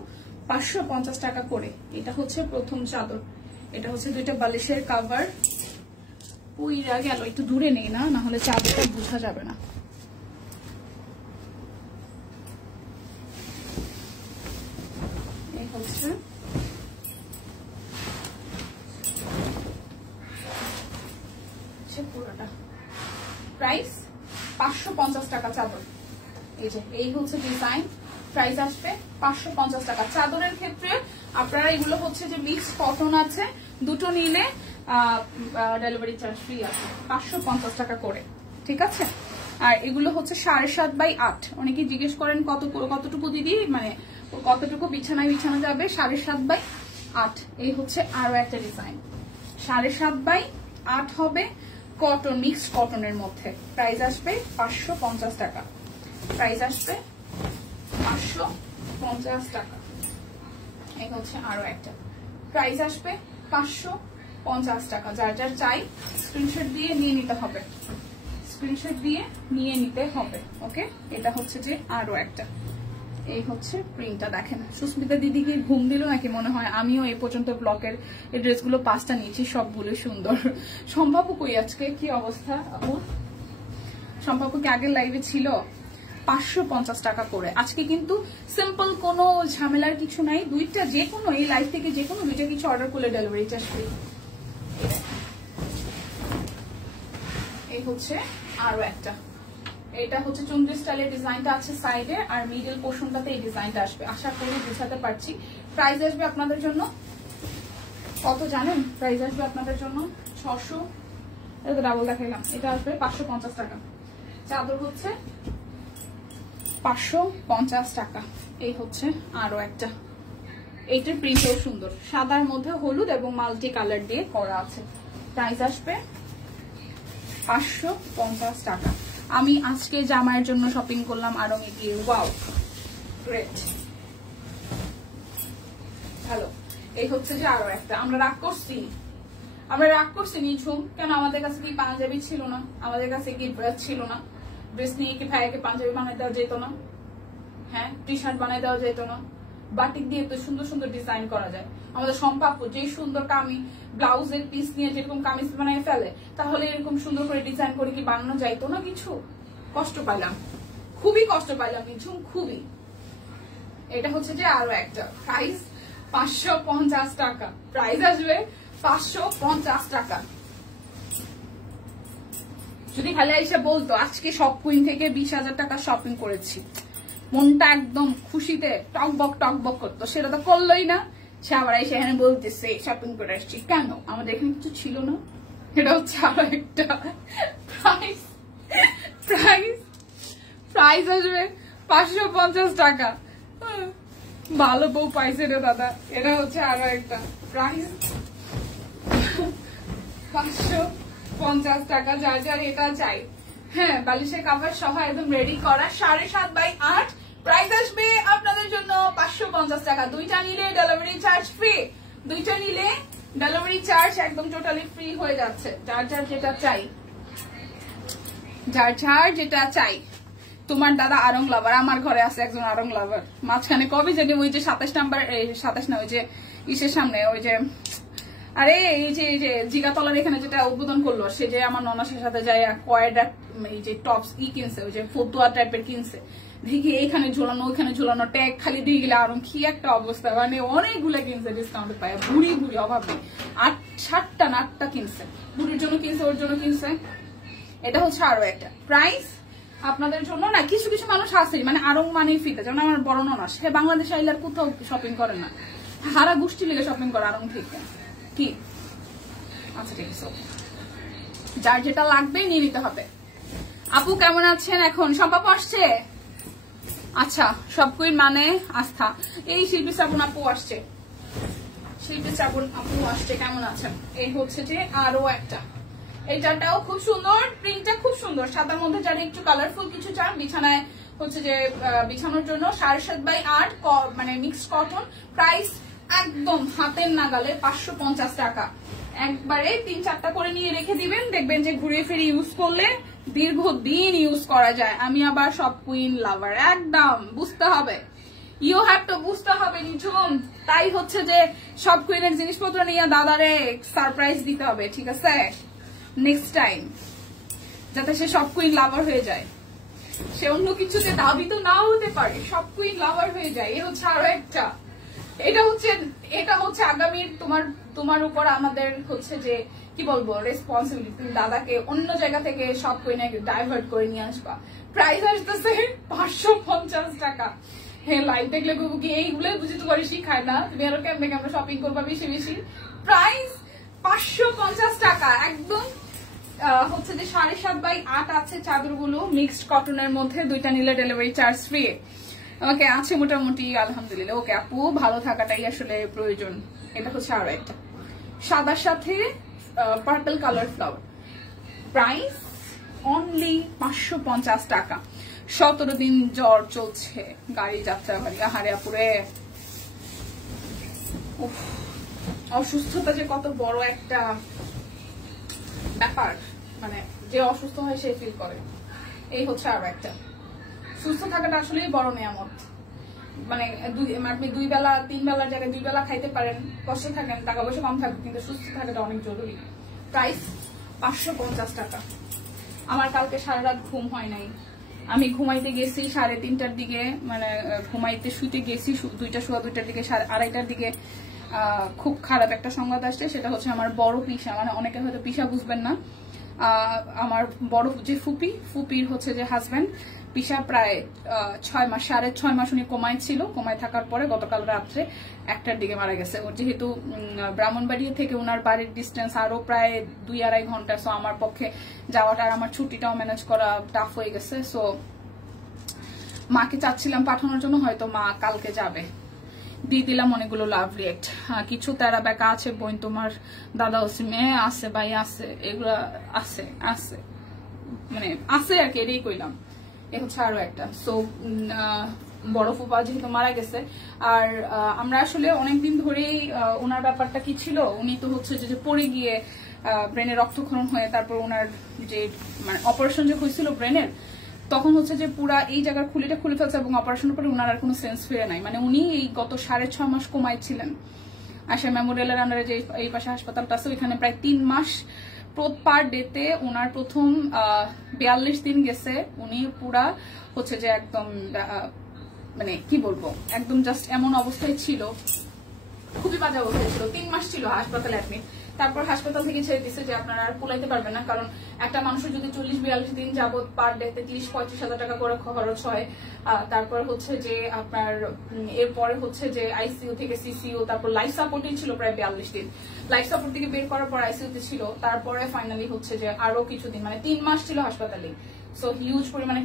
550 টাকা করে। এটা হচ্ছে প্রথম চাদর, এটা হচ্ছে দুইটা বালিশের কাভার। পুইরা গেল, একটু দূরে নেই না হলে চাদরটা বোঝা যাবে না। এই হচ্ছে পুরোটা, প্রাইস 550 টাকা চাদর। এই যে এই হচ্ছে ডিজাইন, প্রাইস আসবে 550 টাকা। চাদরের ক্ষেত্রে আপনারা এগুলো হচ্ছে যে মিক্স কটন আছে, দুটো নিলে ডেলিভারি চার্জ ফ্রি আছে, 550 টাকা করে। ঠিক আছে, আর এগুলো হচ্ছে 7.5x8। অনেকে জিজ্ঞেস করেন কতটুকু দিদি, মানে কতটুকু বিছানায় বিছানা যাবে। 7.5x8। এই হচ্ছে আরো একটা ডিজাইন, 7.5x8 হবে, কটন, মিক্স কটনের মধ্যে। প্রাইস আসবে 550 টাকা। প্রাইস আসবে 550 টাকা। এই হচ্ছে আরো একটা, প্রাইস আসবে 550 টাকা। যার যার চাই স্ক্রিনশট দিয়ে নিয়ে নিতে হবে, স্ক্রিনশট দিয়ে নিয়ে নিতে হবে। ওকে, এটা হচ্ছে যে আরো একটা। এই হচ্ছে প্রিন্টটা দেখেন। সুস্মিতা দিদিকে ঘুম দিল নাকি মনে হয়। আমিও এই পর্যন্ত ব্লকের এই ড্রেসগুলো 5টা নিয়েছি, সবগুলো সুন্দর। সম্ভাব্য কই আজকে, কি অবস্থা আপু? সম্ভাব্য কি আগের লাইভে ছিল? 550 টাকা করে। আজকে কিন্তু সিম্পল কোনো ঝামেলার কিছু নাই। দুইটা যে কোনো, এই লাইভ থেকে যে কোনো দুইটা কিছু অর্ডার করলে ডেলিভারি চার্জ ফ্রি। এই হচ্ছে আরো একটা, এটা হচ্ছে চুনরি স্টাইলের ডিজাইনটা আছে সাইডে, আর মিডল পোর্শনটাতে এই ডিজাইনটা আসবে। আশা করি বুঝাতে পারছি। প্রাইস আসবে আপনাদের জন্য কত জানেন? প্রাইস আসবে আপনাদের জন্য 600, এটা ডাবল দেখাইলাম, এটা আসবে 550 টাকা। চাদর হচ্ছে 550 টাকা। এই হচ্ছে আরো একটা, এইটার প্রিন্টও সুন্দর, সাদার মধ্যে হলুদ এবং মাল্টি কালার দিয়ে করা আছে। প্রাইস আসবে 550 টাকা। আমি আজকে জামাইয়ের জন্য শপিং করলাম আরং দিয়ে। ওয়াও, গ্রেট, ভালো। এই হচ্ছে যে আরো একটা। আমরা রাগ করছি নিঝুম, কেন আমাদের কাছে কি পাঞ্জাবি ছিল না? আমাদের কাছে কি ড্রেস ছিল না? ড্রেস নিয়ে কি ভাইয়াকে পাঞ্জাবি বানাই দেওয়া যেত না? হ্যাঁ, টি শার্ট বানাই দেওয়া যেত না? বাটিক দিয়ে তো সুন্দর সুন্দর ডিজাইন করা যায়। আমাদের সম্পাপ্য যে সুন্দর কামি ব্লাউজের পিস নিয়ে যেরকম কামিজ বানাই ফেলে, তাহলে এরকম সুন্দর করে ডিজাইন করে কি বানানো যাইতো না কিছু? কষ্ট পাইলাম, খুবই কষ্ট পাইলাম নিঝুম, খুবই। এটা হচ্ছে যে আরো একটা, প্রাইস 550 টাকা। প্রাইস আসবে 550 টাকা। যদি খালি এসে বলতো আজকে শপ কুইন থেকে 20,000 টাকা শপিং করেছি, মনটা একদম খুশিতে টকবক করতো। সেটা তো করলোই না, সে আবার এসে এখানে বলতেছে শপিং করে আসছি। কেন? আমাদের এখানে কিছু ছিল না? এটা হচ্ছে আরো একটা। প্রাইস আসবে 550 টাকা। ভালো বউ পাইছে রে দাদা। এটা হচ্ছে আরো একটা, প্রাইস 550 টাকা। যার যার এটা চাই, হ্যাঁ, বালিশের কাভার সহ একদম রেডি করা, 7.5x8। প্রাইস আসবে আপনাদের জন্য 550 টাকা। দুইটা নিলে ডেলিভারি চার্জ ফ্রি, দুইটা নিলে ডেলিভারি চার্জ একদম টোটালি ফ্রি হয়ে যাচ্ছে। যার যার যেটা চাই, যার যার যেটা চাই। তোমার দাদা আরং লাভার, আমার ঘরে আছে একজন আরং লাভার। মাঝখানে কবে জানি ওই যে 27 নাম্বার, 27 না, ওই যে ইসের সামনে, ওই যে আরে এই যে জিগাতলার এখানে যেটা উদ্বোধন করলো, সে যে আমার ননাসের সাথে যায় কয়েকটা এই যে টপস কিনছে, ওই যে ফতুয়া টাইপের কিনছে, দেখি এইখানে ঝোলানো ওইখানে ঝোলানো, ট্যাগ খালি দিয়ে গেলে আরো কি একটা অবস্থা। মানে অনেকগুলো কিনছে ডিসকাউন্ট পায়, বুড়ি অভাব নেই। 8টা কিনছে, বুড়ির জন্য কিনছে, ওর জন্য কিনছে। এটা হচ্ছে আরো একটা, প্রাইস আপনাদের জন্য না। কিছু কিছু মানুষ আছে মানে আরং মানেই ফিতে, যেমন আমার বড় ননাস, সে বাংলাদেশে আইলার কোথাও শপিং করে না, হারা গোষ্ঠী লেগে শপিং করে আরং থেকে। কি আচ্ছা, ঠিক আছে, যার যেটা লাগবে নিয়ে নিতে হবে। আপু কেমন আছেন এখন? সম্পাপ আসছে? আচ্ছা, সবকুই মানে আস্থা। এই শিল্পী শ্রাবণ আপু আসছে, শিল্পী শ্রাবণ আপু আসছে। কেমন আছেন? এই হচ্ছে যে আরো একটা, এইটাও খুব সুন্দর, প্রিন্টটা খুব সুন্দর, সাদার মধ্যে যারা একটু কালারফুল কিছু চান বিছানায় হচ্ছে যে বিছানোর জন্য, 7.5x8 মানে মিক্স কটন। প্রাইস একদম হাতের নাগালে 550 টাকা। একবারে 3-4টা করে নিয়ে রেখে দিবেন, দেখবেন যে ঘুরিয়ে ফিরে ইউজ করলে দীর্ঘদিন ইউজ করা যায়। আমি আবার সব কুইন লাভার, একদম বুঝতে হবে, ইউ হ্যাভ টু বুঝতে হবে নিঝুম। তাই হচ্ছে যে সব কুইনের জিনিসপত্র নিয়ে দাদারে সারপ্রাইজ দিতে হবে, ঠিক আছে, নেক্সট টাইম, যাতে সে সব কুইন লাভার হয়ে যায়। সে অন্য কিছুতে দাবি তো নাও হতে পারে, সব কুইন লাভার হয়ে যায়। এর হচ্ছে আরো একটা, এটা হচ্ছে আগামীর তোমার উপর আমাদের হচ্ছে যে কি বলবো রেসপন্সিবিলিটি। তুমি দাদাকে অন্য জায়গা থেকে সব কুইনে ডাইভার্ট করে নিয়ে আসবা। প্রাইস আসতেছে 550 টাকা। হ্যাঁ, লাইভ দেখলে কি এইগুলো বুঝতে পারি শিখায় না, তুমি আরো কেমনে কেমন শপিং করবা বেশি বেশি। প্রাইস 550 টাকা, একদম হচ্ছে যে 7.5x8 আছে চাদরগুলো, মিক্সড কটনের মধ্যে, 2টা নিলে ডেলিভারি চার্জ ফ্রি। ওকে, আছে মোটামুটি আলহামদুলিল্লাহ। ওকে আপু, ভালো থাকাটাই আসলে প্রয়োজন। এটা হচ্ছে আরো একটা সাদার সাথে purple colour flower, price only 550 টাকা। 17 দিন জ্বর চলছে, গাড়ি যাত্রা বাড়ি, আহারে আপুরে, অসুস্থতা যে কত বড় একটা ব্যাপার, মানে যে অসুস্থ হয় সে ফিল করে। এই হচ্ছে আরো একটা, সুস্থ থাকাটা আসলেই বড় নিয়ামত। মানে আপনি 2 বেলা 3 বেলার জায়গায় 2 বেলা খাইতে পারেন, কষ্ট থাকেন, টাকা পয়সা কম থাকবে, কিন্তু সুস্থ থাকাটা অনেক জরুরি। প্রাইস 550 টাকা। আমার কালকে সারা রাত ঘুম হয় নাই, আমি ঘুমাইতে গেছি 3:30টার দিকে, মানে ঘুমাইতে শুতে গেছি 2টার দিকে, 2:30টার দিকে খুব খারাপ একটা সংবাদ আসছে। সেটা হচ্ছে আমার বড় পিসা, মানে অনেকে হয়তো পিসা বুঝবেন না, আমার বড় যে ফুপির হচ্ছে যে হাজবেন্ড, পিসা প্রায় 6 মাস 6.5 মাস উনি কোমায় ছিল। কোমায় থাকার পরে গতকাল রাত্রে 1টার দিকে মারা গেছে। ওর যেহেতু ব্রাহ্মণবাড়িয়া থেকে ওনার বাড়ির ডিস্টেন্স আরো প্রায় 2-2.5 ঘন্টা, সো আমার পক্ষে যাওয়াটা আর আমার ছুটিটাও ম্যানেজ করা টাফ হয়ে গেছে। সো মাকে চাচ্ছিলাম পাঠানোর জন্য, হয়তো মা কালকে যাবে। দিয়ে দিলাম অনেকগুলো লাভ রিয়েক্ট। কিছু তেরা বেকা আছে, বোন তোমার দাদা ওসিমে আছে, ভাই আছে, এগুলা আছে আছে মানে আছে আর কি, এটাই কইলাম। এ হচ্ছে আরো একটা। সো বড় ফুপা যেহেতু মারা গেছে, আর আমরা আসলে অনেকদিন ধরেই ওনার ব্যাপারটা কি ছিল, উনি তো হচ্ছে যে পড়ে গিয়ে ব্রেনে রক্তক্ষরণ হয়ে তারপর ওনার যে মানে অপারেশন যে হয়েছিল ব্রেনের, তখন হচ্ছে যে পুরা এই জায়গার খুলিটা খুলে ফেলছে এবং অপারেশনের পরে ওনার আর কোনো সেন্স ফিরে নাই। মানে উনি এই গত 6.5 মাস কোমায় ছিলেন। আশা মেমোরিয়ালের আন্ডারে যে এই পাশে হাসপাতালটা আছে, ওইখানে প্রায় 3 মাস পার ডেতে ওনার প্রথম 42 দিন গেছে। উনি পুরা হচ্ছে যে একদম মানে কি বলবো, একদম জাস্ট এমন অবস্থায় ছিল, খুবই বাজে অবস্থায় ছিল। 3 মাস ছিল হাসপাতালে অ্যাডমিট। তারপর হাসপাতাল থেকে ছেড়ে দিচ্ছে যে আপনারা আর কুলাইতে পারবেন না, কারণ একটা মানুষের যদি 40-42 দিন যাবত পার ডেতে 30-35 হাজার টাকা করে খরচ হয়। তারপর হচ্ছে যে আপনার এরপরে হচ্ছে যে আইসিইউ থেকে সিসিইউ, তারপর লাইফ সাপোর্টই ছিল প্রায় 42 দিন। লাইফ সাপোর্ট থেকে বের করার পর আইসিইউতে ছিল, তারপরে ফাইনালি হচ্ছে যে আরো কিছুদিন, মানে 3 মাস ছিল হাসপাতালে। সো হিউজ পরিমাণে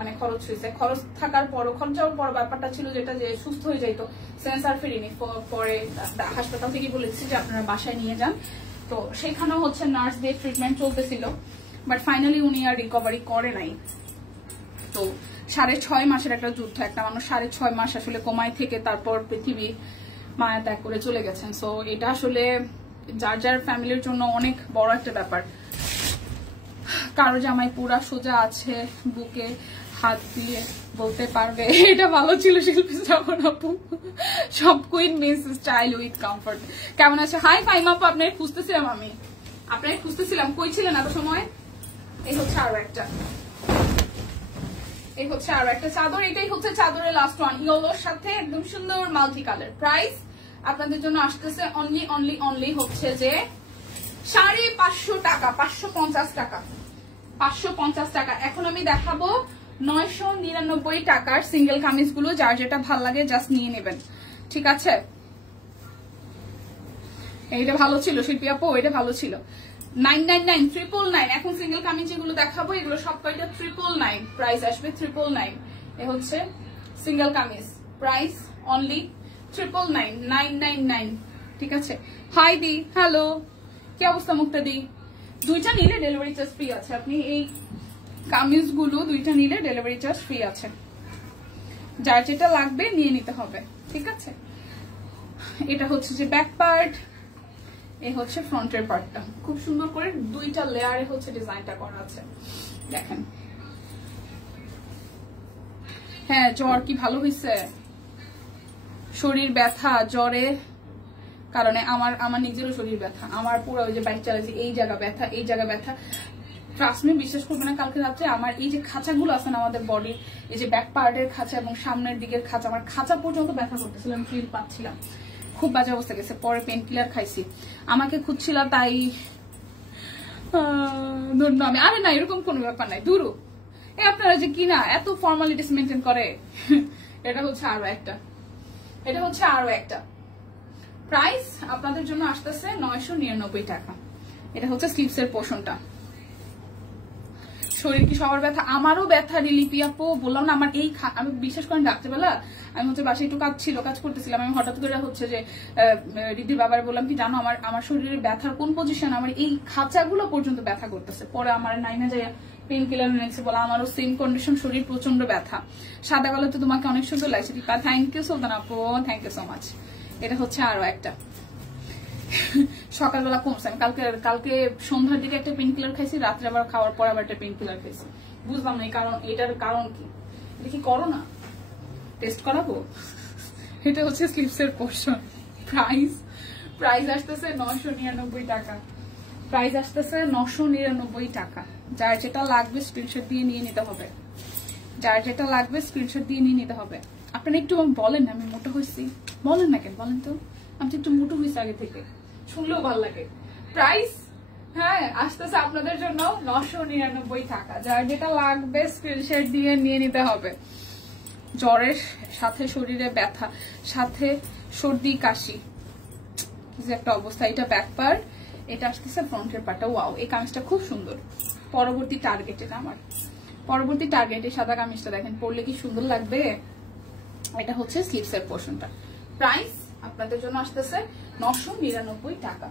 মানে খরচ হয়েছে। খরচ থাকার পরও, খরচ যাওয়ার পর ব্যাপারটা ছিল যেটা যে সুস্থ হয়ে যাইতো, সেন্সার ফেরিনি। পরে হাসপাতাল থেকে বলেছি যে আপনারা বাসায় নিয়ে যান। তো সেখানেও হচ্ছে নার্স দিয়ে ট্রিটমেন্ট চলতেছিল, বাট ফাইনালি উনি আর রিকভারি করে নাই। তো 6.5 মাসের একটা যুদ্ধ, একটা মানুষ 6.5 মাস আসলে কোমায় থেকে তারপর পৃথিবী মায়া ত্যাগ করে চলে গেছেন। সো এটা আসলে যার যার ফ্যামিলির জন্য অনেক বড় একটা ব্যাপার। কারো জামাই পুরা সোজা আছে, বুকে হাত দিয়ে বলতে পারবে এটা ভালো ছিল শিল্পী শ্রাবণ আপু। সব queen miss style with comfort. কেমন আছে? হাই ফাইম আপু, আপনাকে খুঁজতেছিলাম আমি, আপনাকে খুঁজতেছিলাম, কই ছিলেন এত সময়? এই হচ্ছে আরো একটা, এই হচ্ছে আরো একটা চাদর। এটাই হচ্ছে চাদরের লাস্ট ওয়ান, ইয়েলোর সাথে একদম সুন্দর মাল্টি কালার। প্রাইস আপনাদের জন্য আসতেছে অনলি হচ্ছে যে 550 টাকা, 550 টাকা, 550 টাকা। এখন আমি দেখাবো 999 টাকার সিঙ্গেল কামিজ গুলো, যার যেটা ভাল লাগে জাস্ট নিয়ে নেবেন, ঠিক আছে? এইটা ভালো ছিল শিল্পী আপু, এটা ভালো ছিল। 999, 999। এখন সিঙ্গেল কামিজ যেগুলো দেখাবো এগুলো সব কয়টা 999, প্রাইস আসবে 999। এ হচ্ছে সিঙ্গেল কামিজ, প্রাইস অনলি 999, 999, ঠিক আছে? হাই দি, হ্যালো, কি অবস্থা মুক্তা দি? 2টা নিলে ডেলিভারি চার্জ ফ্রি আছে। আপনি এই কামিজ গুলো 2টা নিলে ডেলিভারি চার্জ ফ্রি আছে, যার যেটা লাগবে নিয়ে নিতে হবে, ঠিক আছে? এটা হচ্ছে যে ব্যাক পার্ট, এই হচ্ছে ফ্রন্টের পার্টটা, খুব সুন্দর করে দুইটা লেয়ারে হচ্ছে ডিজাইনটা করা আছে দেখেন। হ্যাঁ জ্বর কি ভালো হয়েছে? শরীর ব্যথা জ্বরের কারণে আমার নিজেরও শরীর ব্যথা, আমার পুরো ওই যে বাইক চালাচ্ছি এই জায়গা ব্যথা, এই জায়গা ব্যথা। ট্রাস্ট মি, বিশ্বাস করবে না, কালকে রাত্রে আমার এই যে খাঁচাগুলো আছে না আমাদের বডির, এই যে ব্যাক পার্টের খাঁচা এবং সামনের দিকের খাঁচা, আমার খাঁচা পর্যন্ত ব্যথা করতেছিলাম, ফিল পাচ্ছিলাম, খুব বাজে অবস্থা গেছে। পরে পেন কিলার খাইছি, আমাকে খুঁজছিলাম তাই আমি আরে না এরকম কোনো ব্যাপার নাই, দূর আপনারা যে কিনা এত ফর্মালিটিস মেনটেন করে। এটা হচ্ছে আরো একটা, এটা হচ্ছে আরো একটা। প্রাইস আপনাদের জন্য আসতেছে 999 টাকা। এটা হচ্ছে স্লিভসের পোর্শনটা। শরীর কি সবার ব্যথা? আমারও ব্যথা রিলিপি আপু, বললাম না আমার এই আমি বিশ্বাস করেন রাত্রেবেলা আমি হচ্ছে বাসায় একটু কাজ করতেছিলাম, আমি হঠাৎ করে হচ্ছে যে রিদির বাবার বললাম কি জানো আমার শরীরের ব্যথার কোন পজিশন, আমার এই খাঁচাগুলো পর্যন্ত ব্যথা করতেছে। পরে আমার নাইনা যায় পেন কিলার এনেছে, বলা আমারও সেম কন্ডিশন, শরীর প্রচন্ড ব্যথা। সাদা কালো তো তোমাকে অনেক সুন্দর লাগছে দীপা, থ্যাংক ইউ সুলতান আপু, থ্যাংক ইউ সো মাচ। এটা হচ্ছে আরো একটা। সকালবেলা কমছে, আমি কালকে সন্ধ্যার দিকে একটা পেন কিলার খাইছি, রাত্রে আবার খাওয়ার পর আবার একটা পেন কিলার খাইছি, বুঝলাম না এটার কারণ কি। এটা কি করোনা? টেস্ট করাবো। এটা হচ্ছে স্লিপসের পোর্শন। প্রাইস আসতেছে 999 টাকা। প্রাইস আসতেছে 999 টাকা। যার যেটা লাগবে স্ক্রিনশট দিয়ে নিয়ে নিতে হবে, যার যেটা লাগবে স্ক্রিনশট দিয়ে নিয়ে নিতে হবে। আপনারা একটু বলেন আমি মোটা হয়েছি, বলেন না কেন বলেন তো, আমি তো একটু মোটো হয়েছি আগে থেকে, শুনলেও ভালো লাগে। প্রাইস হ্যাঁ আসতেছে আপনাদের জন্য 999 টাকা। যার যেটা লাগবে স্ক্রিনশট দিয়ে নিয়ে নিতে হবে। জ্বরের সাথে শরীরে ব্যথা, সাথে সর্দি কাশি, কি যে একটা অবস্থা। এটা ব্যাক পার্ট, এটা আসতেছে ফ্রন্টের পার্টটা। ওয়াও, এই কামিজটা খুব সুন্দর। পরবর্তী টার্গেট, এটা আমার পরবর্তী টার্গেট। এই সাদা কামিজটা দেখেন, পরলে কি সুন্দর লাগবে। এটা হচ্ছে স্লিভসের পোর্শনটা। প্রাইস আপনাদের জন্য আসতেছে 999 টাকা।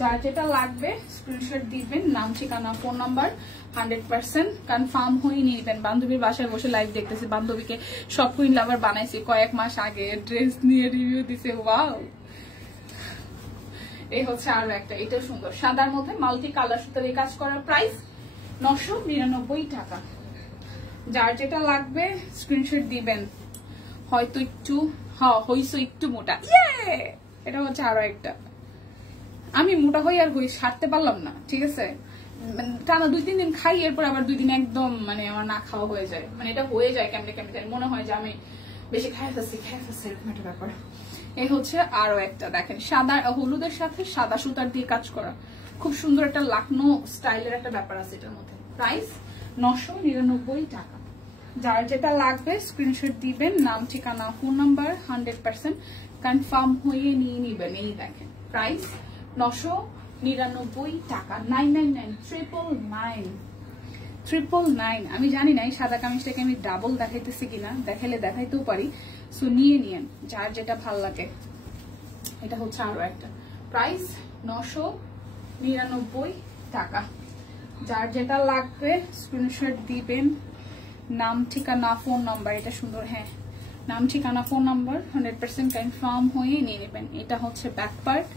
যার যেটা লাগবে স্ক্রিনশট দিবেন, নাম ঠিকানা ফোন নাম্বার 100% কনফার্ম হয়ে নিয়ে নেবেন। বান্ধবীর বাসায় বসে লাইভ দেখতেছি, বান্ধবীকে শপ কুইন লাভার বানাইছি কয়েক মাস আগে, ড্রেস নিয়ে রিভিউ দিছে। ওয়াও, এই হচ্ছে আরো একটা, এটা সুন্দর সাদার মধ্যে মাল্টি কালার সুতার কাজ করার। প্রাইস 999 টাকা। যার যেটা লাগবে স্ক্রিনশট দিবেন। হয়তো একটু হইছো একটু মোটা, এটা হচ্ছে আরো একটা। আমি মোটা হই আর হই সারতে পারলাম না, ঠিক আছে, টানা 2-3 দিন খাই, এরপর আবার 2 দিন একদম মানে আমার না খাওয়া হয়ে যায়, মানে এটা হয়ে যায় কেমনে কেমনে, মনে হয় যে আমি বেশি খাই ফেলছি এরকম একটা ব্যাপার। এই হচ্ছে আরো একটা, দেখেন সাদা হলুদের সাথে সাদা সুতার দিয়ে কাজ করা, খুব সুন্দর একটা লাকনো স্টাইলের একটা ব্যাপার আছে এটার মধ্যে। প্রাইস 999 টাকা। যার যেটা লাগবে স্ক্রিনশট দিবেন, নাম ঠিকানা ফোন নাম্বার 100% কনফার্ম হয়ে নিয়ে নিবেন। এই দেখেন প্রাইস 999 টাকা। 999 আমি জানি না এই সাদা কামিজটাকে আমি ডাবল দেখাইতেছি কিনা, দেখাইলে দেখাইতেও পারি, সো নিয়ে নিয়েন যার যেটা ভাল লাগে। এটা হচ্ছে আরো একটা। প্রাইস 999 টাকা। যার যেটা লাগবে স্ক্রিনশট দিবেন, নাম ঠিকানা ফোন নাম্বার, এটা সুন্দর, হ্যাঁ নাম ঠিকানা ফোন নাম্বার 100% কনফার্ম হয়ে নিয়ে নেবেন। এটা হচ্ছে ব্যাক পার্ট,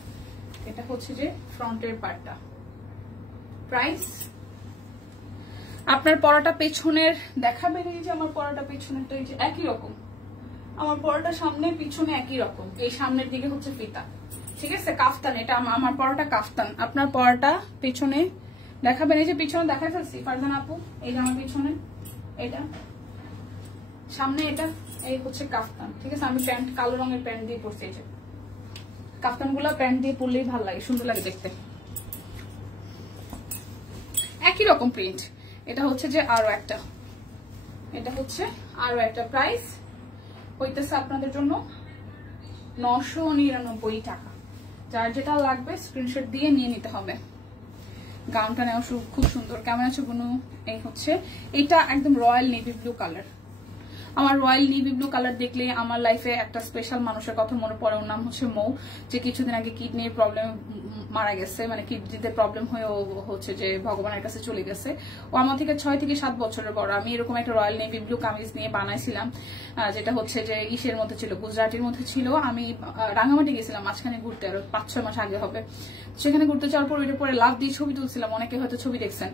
এটা হচ্ছে যে ফ্রন্টের পার্টটা। প্রাইস আপনার পরাটা পেছনের দেখাবেন, এই যে আমার পরাটা পেছনেরটা এই যে একই রকম, আমার পরাটা সামনে পিছনে একই রকম, এই সামনের দিকে হচ্ছে ফিতা, ঠিক আছে, কাফতান। এটা আমার পরাটা কাফতান, আপনার পরাটা পেছনে দেখাবেন, এই যে পিছনে দেখাই ফেলছি ফারজান আপু, এই যে আমার পিছনে এটা, সামনে এটা, এই হচ্ছে কাফতান, ঠিক আছে। আমি প্যান্ট কালো রঙের প্যান্ট দিয়ে পরছি, এই যে কাফতান গুলা প্যান্ট দিয়ে পরলেই ভালো লাগে, সুন্দর লাগে দেখতে, একই রকম প্রিন্ট। এটা হচ্ছে যে আরো একটা, এটা হচ্ছে আরো একটা। প্রাইস হইতেছে আপনাদের জন্য 999 টাকা। যার যেটা লাগবে স্ক্রিনশট দিয়ে নিয়ে নিতে হবে। গাউনটা নেওয়া খুব সুন্দর। কেমন আছে বুনু? এই হচ্ছে, এটা একদম রয়্যাল নেভি ব্লু কালার। আমার রয়্যাল নেভি ব্লু কালার দেখলে আমার লাইফে একটা স্পেশাল মানুষের কথা মনে পড়ে। ওর নাম হচ্ছে মৌ, যে কিছুদিন আগে কিডনির প্রবলেম মারা গেছে, মানে কিডনিতে প্রবলেম হয়ে ও হচ্ছে যে ভগবানের কাছে চলে গেছে। ও আমার থেকে 6 থেকে 7 বছরের বড়। আমি এরকম একটা রয়্যাল নেভি ব্লু কামিজ নিয়ে বানাইছিলাম, যেটা হচ্ছে যে ইসের মধ্যে ছিল, গুজরাটের মধ্যে ছিল। আমি রাঙামাটি গেছিলাম মাঝখানে ঘুরতে, আরো 5-6 মাস আগে হবে। সেখানে ঘুরতে যাওয়ার পর ওইটা পরে লাভ দিয়ে ছবি তুলছিলাম, অনেকে হয়তো ছবি দেখছেন।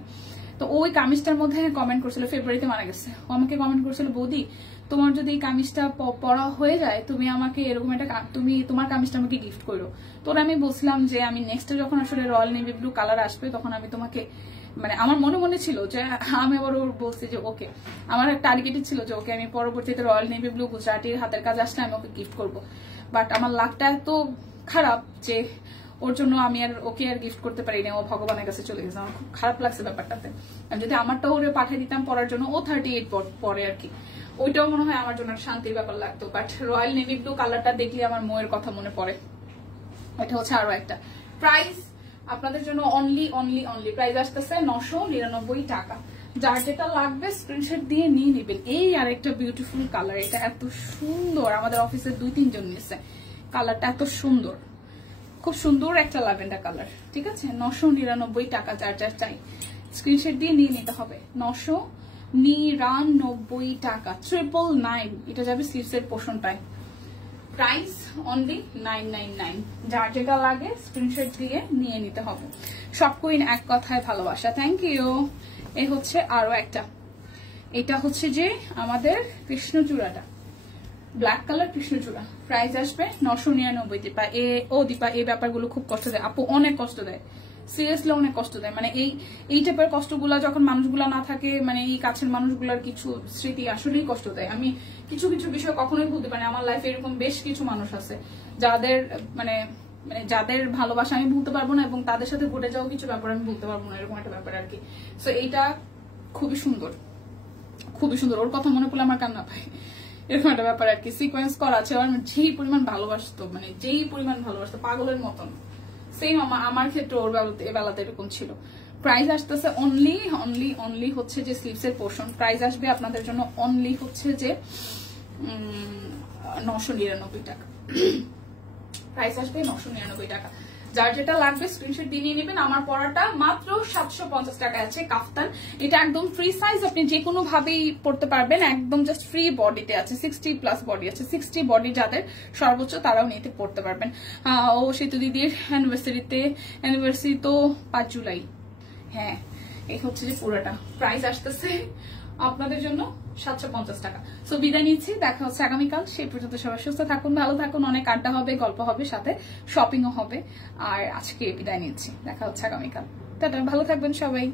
তো ওই কামিজটার মধ্যে কমেন্ট করছিল, ফেব্রুয়ারিতে মারা গেছে, ও আমাকে কমেন্ট করছিল, বৌদি তোমার যদি এই কামিজটা পরা হয়ে যায় তুমি আমাকে এরকম একটা তুমি তোমার কামিজটা আমাকে গিফট করো। তো আমি বলছিলাম যে আমি নেক্সটে যখন আসলে রয়্যাল নেভি ব্লু কালার আসবে তখন আমি তোমাকে, মানে আমার মনে মনে ছিল যে আমি আবার ওর বলছি যে ওকে, আমার একটা টার্গেটই ছিল যে ওকে আমি পরবর্তীতে রয়্যাল নেভি ব্লু গুজরাটির হাতের কাজ আসলে আমি ওকে গিফট করবো। বাট আমার লাকটা এত খারাপ যে ওর জন্য আমি আর ওকে আর গিফট করতে পারি না, ও ভগবানের কাছে চলে গেছে। আমার খুব খারাপ লাগছে ব্যাপারটাতে। আমি যদি আমারটা ওরে পাঠিয়ে দিতাম পড়ার জন্য, ও 38 পরে আর কি, ওইটাও মনে হয় আমার জন্য শান্তির ব্যাপার লাগতো। বাট রয়্যাল নেভি ব্লু কালারটা দেখলে আমার ময়ের কথা মনে পড়ে। এটা হচ্ছে আরো একটা প্রাইস আপনাদের জন্য, অনলি প্রাইস আসতেছে 999 টাকা। যার যেটা লাগবে স্ক্রিনশট দিয়ে নিয়ে নেবেন। এই আরেকটা বিউটিফুল কালার, এটা এত সুন্দর, আমাদের অফিসের 2-3 জন নিয়েছে। কালারটা এত সুন্দর, খুব সুন্দর একটা ল্যাভেন্ডার কালার। ঠিক আছে, 999 টাকা। যার যার চাই স্ক্রিনশট দিয়ে নিয়ে নিতে হবে। 999 টাকা, 999। এটা যাবে স্লিভসের পোর্শনটায়। Price only 999। যার যেটা লাগে স্ক্রিনশট দিয়ে নিয়ে নিতে হবে। সব কুইন এক কথায় ভালোবাসা। Thank you. এই হচ্ছে আরো একটা, এটা হচ্ছে যে আমাদের কৃষ্ণচূড়াটা, ব্ল্যাক কালার কৃষ্ণচূড়া। প্রাইস আসবে 999। দীপা দীপা এই ব্যাপারগুলো খুব কষ্ট দেয় আপু, অনেক কষ্ট দেয়, সিরিয়াসলি অনেক কষ্ট দেয়। মানে এই টাইপের কষ্টগুলা যখন মানুষগুলা না থাকে, মানে এই কাছের মানুষগুলার কিছু স্মৃতি আসলেই কষ্ট দেয়। আমি কিছু কিছু বিষয় কখনোই ভুলতে পারি। আমার লাইফে এরকম বেশ কিছু মানুষ আছে যাদের মানে যাদের ভালোবাসা আমি ভুলতে পারবো না, এবং তাদের সাথে ঘটে যাওয়া কিছু ব্যাপার আমি ভুলতে পারবো না, এরকম একটা ব্যাপার আর কি। সো এইটা খুবই সুন্দর, খুবই সুন্দর। ওর কথা মনে পড়লে আমার কান্না পায়, এরকম একটা ব্যাপার আর কি। সিকোয়েন্স করা আছে, আর যেই পরিমাণ ভালোবাসতো, মানে যেই পরিমাণ ভালোবাসতো পাগলের মতন, সেম আমার ক্ষেত্রে ওর বেলাতে এরকম ছিল। প্রাইস আসতেছে অনলি হচ্ছে যে স্লিভসের পোর্শন। প্রাইস আসবে আপনাদের জন্য অনলি হচ্ছে যে 999 টাকা। প্রাইস আসবে 999 টাকা। যার যেটা লাগবে স্ক্রিনশট দিয়ে নিয়ে নেবেন। আমার পরাটা মাত্র 750 টাকা আছে, কাফতান। এটা একদম ফ্রি সাইজ, আপনি যে কোনো ভাবেই পড়তে পারবেন, একদম জাস্ট ফ্রি বডিতে আছে। 60+ বডি আছে, 60 বডি যাদের সর্বোচ্চ তারাও নিতে পড়তে পারবেন। ও সেতু দিদির অ্যানিভার্সারি তো 5 জুলাই। হ্যাঁ, এই হচ্ছে যে পুরোটা। প্রাইস আসতেছে আপনাদের জন্য 750 টাকা। সো বিদায় নিচ্ছি, দেখা হচ্ছে আগামীকাল। সেই পর্যন্ত সবাই সুস্থ থাকুন, ভালো থাকুন, অনেক আড্ডা হবে, গল্প হবে, সাথে শপিংও হবে। আর আজকে বিদায় নিচ্ছি, দেখা হচ্ছে আগামীকাল। টাটা, ভালো থাকবেন সবাই।